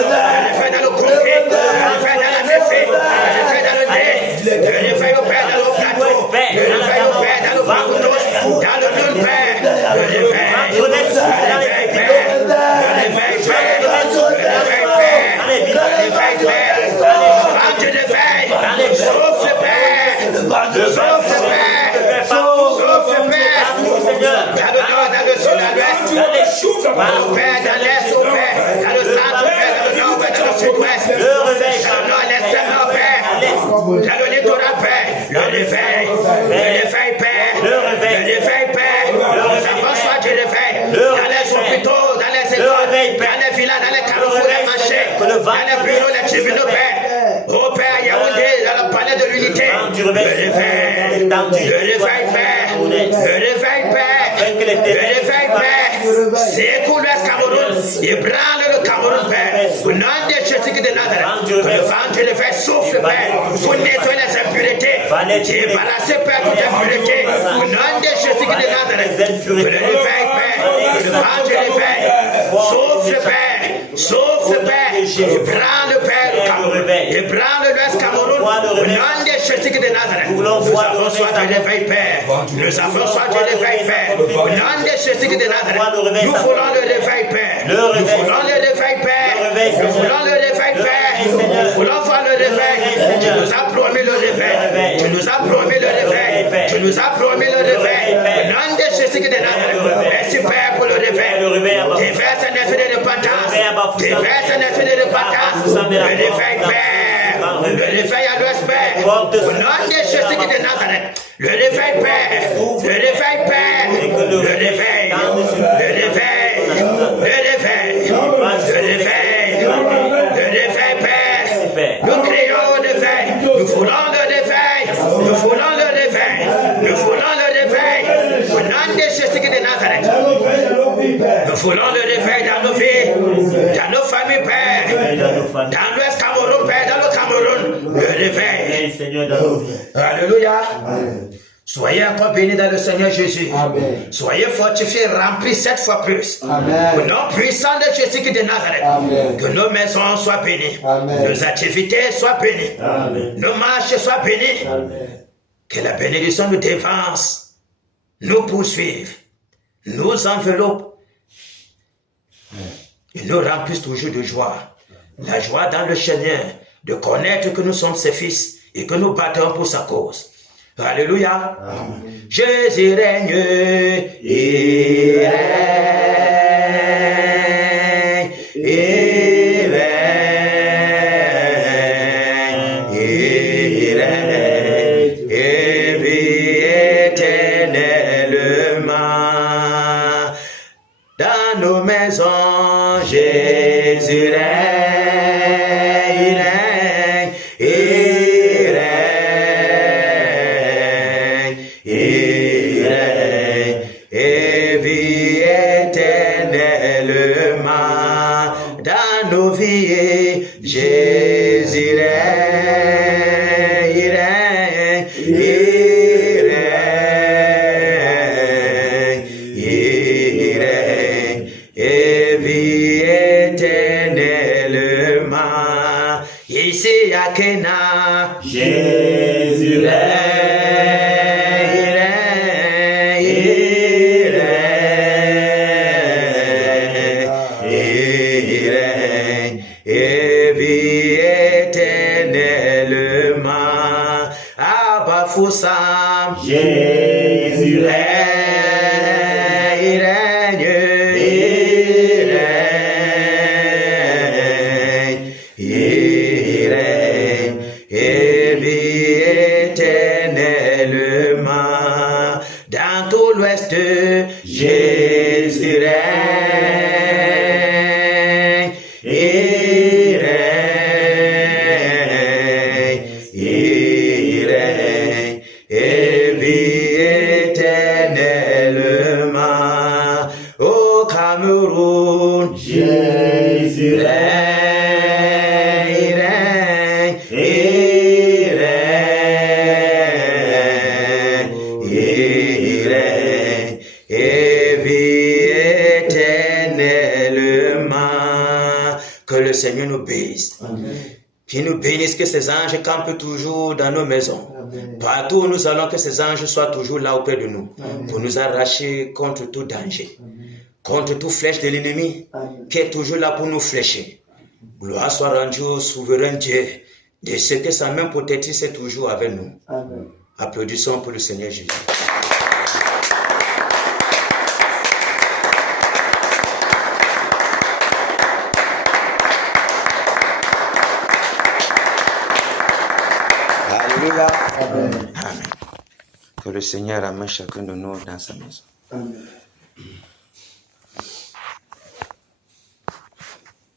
réveil dans le concret. Le réveil dans la méfée. Le réveil dans le nez. Le réveil au Père dans le plateau. Le réveil au Père dans le bandeau. Dans le nul, Père. Le réveil. Le réveil, Père. Le réveil, Père. Le réveil, Père. Le réveil, Père. Vent du réveil. Souffle, Père. Souffle, Père. Souffle, Père. Dans le nord, dans le sud, dans l'ouest. Père, dans l'est, au Père. Dans le centre, Père. Dans le nord, dans le sud-ouest. Dans le nord, l'est, nord, Père. Dans le littoral, Père. Le réveil. Le réveil, Père. Le réveil, Père. Nous avons soin du réveil. Dans les hôpitaux, dans les écoles, dans les villages, dans les carrefours, les marchés, dans les bureaux, les tribunaux, Père. Oh Père, Yaoundé, dans le palais de l'unité. Le réveil, Père. Le réveil, Père. Le réveil, Père. Secoue l'Ouest Cameroun. Ébranle le Cameroun, Père. Au nom de Jésus de Nazareth. Que le vent de l'éveil souffle, Père, pour nettoyer les impuretés. Débarrasser, Père, toute impureté. Au nom de Jésus de Nazareth. Que le réveil, Père, que le vent de l'éveil souffle, Père, souffle, Père. Et prends le Père, le Cameroun. Et prends le l'Ouest Cameroun. Au nom de Jésus de Nazareth. Nous avons soif de l'éveil, Père. Nous avons soif de l'éveil, Père. Au nom de Jésus de Nazareth. Nous voulons le réveil, Père. Nous voulons le réveil, Père. Nous voulons le réveil, Père. Nous voulons voir le réveil. Tu nous as promis le réveil. Tu nous as promis le réveil. Tu nous as promis le réveil. Au nom de Jésus de Nazareth. Merci, Père, pour le réveil. Déverse un esprit de repentance. Déverse un esprit de repentance. Le réveil, Père. Le réveil à l'ouest, Père. Au nom de Jésus de Nazareth. Le réveil, Père. Le réveil, Père. Le réveil. Le réveil. Le réveil. Le réveil. Le réveil, Père. Nous crions le réveil. Nous voulons le réveil. Nous voulons le réveil. Nous voulons le réveil. Au nom de Jésus de Nazareth. Nous voulons le réveil dans nos vies, dans nos familles, Père. Dans l'Ouest Cameroun, Père, dans le Cameroun. Le réveil. Alléluia. Soyez encore bénis dans le Seigneur Jésus. Amen. Soyez fortifiés, remplis 7 fois plus. Amen. Au nom puissant de Jésus de Nazareth. Amen. Que nos maisons soient bénies. Amen. Nos activités soient bénies. Amen. Nos marches soient bénies. Amen. Que la bénédiction nous dévance, nous poursuive, nous enveloppe et nous remplisse toujours de joie. La joie dans le Seigneur de connaître que nous sommes ses fils et que nous battons pour sa cause. Alléluia. Amen. Jésus règne, il règne, il règne, il règne, et vit éternellement. Dans nos maisons, Jésus règne, il règne, il règne, il règne, et vit éternellement. Dans nos vies, Jésus règne, il règne, il règne, il règne, et vit éternellement. Ici à Kena, Jésus règne, il règne, il règne, et vit éternellement. Abba Foussam, Jésus règne, il règne, il règne, et vit éternellement. Dans tout l'Ouest, Jésus règne, il règne, il règne, et vit éternellement. Au Cameroun, Jésus règne, il règne, il règne, il règne, et vit éternellement. Que le Seigneur nous bénisse. Qu'il nous bénisse, que ces anges campent toujours dans nos maisons. Amen. Partout où nous allons, que ces anges soient toujours là auprès de nous. Pour nous arracher contre tout danger. Contre toute flèche de l'ennemi qui est toujours là pour nous flécher. Gloire soit rendue au souverain Dieu, de ce que sa main protectrice est toujours avec nous. Amen. Applaudissons pour le Seigneur Jésus. Alléluia. Amen. Amen. Que le Seigneur amène chacun de nous dans sa maison.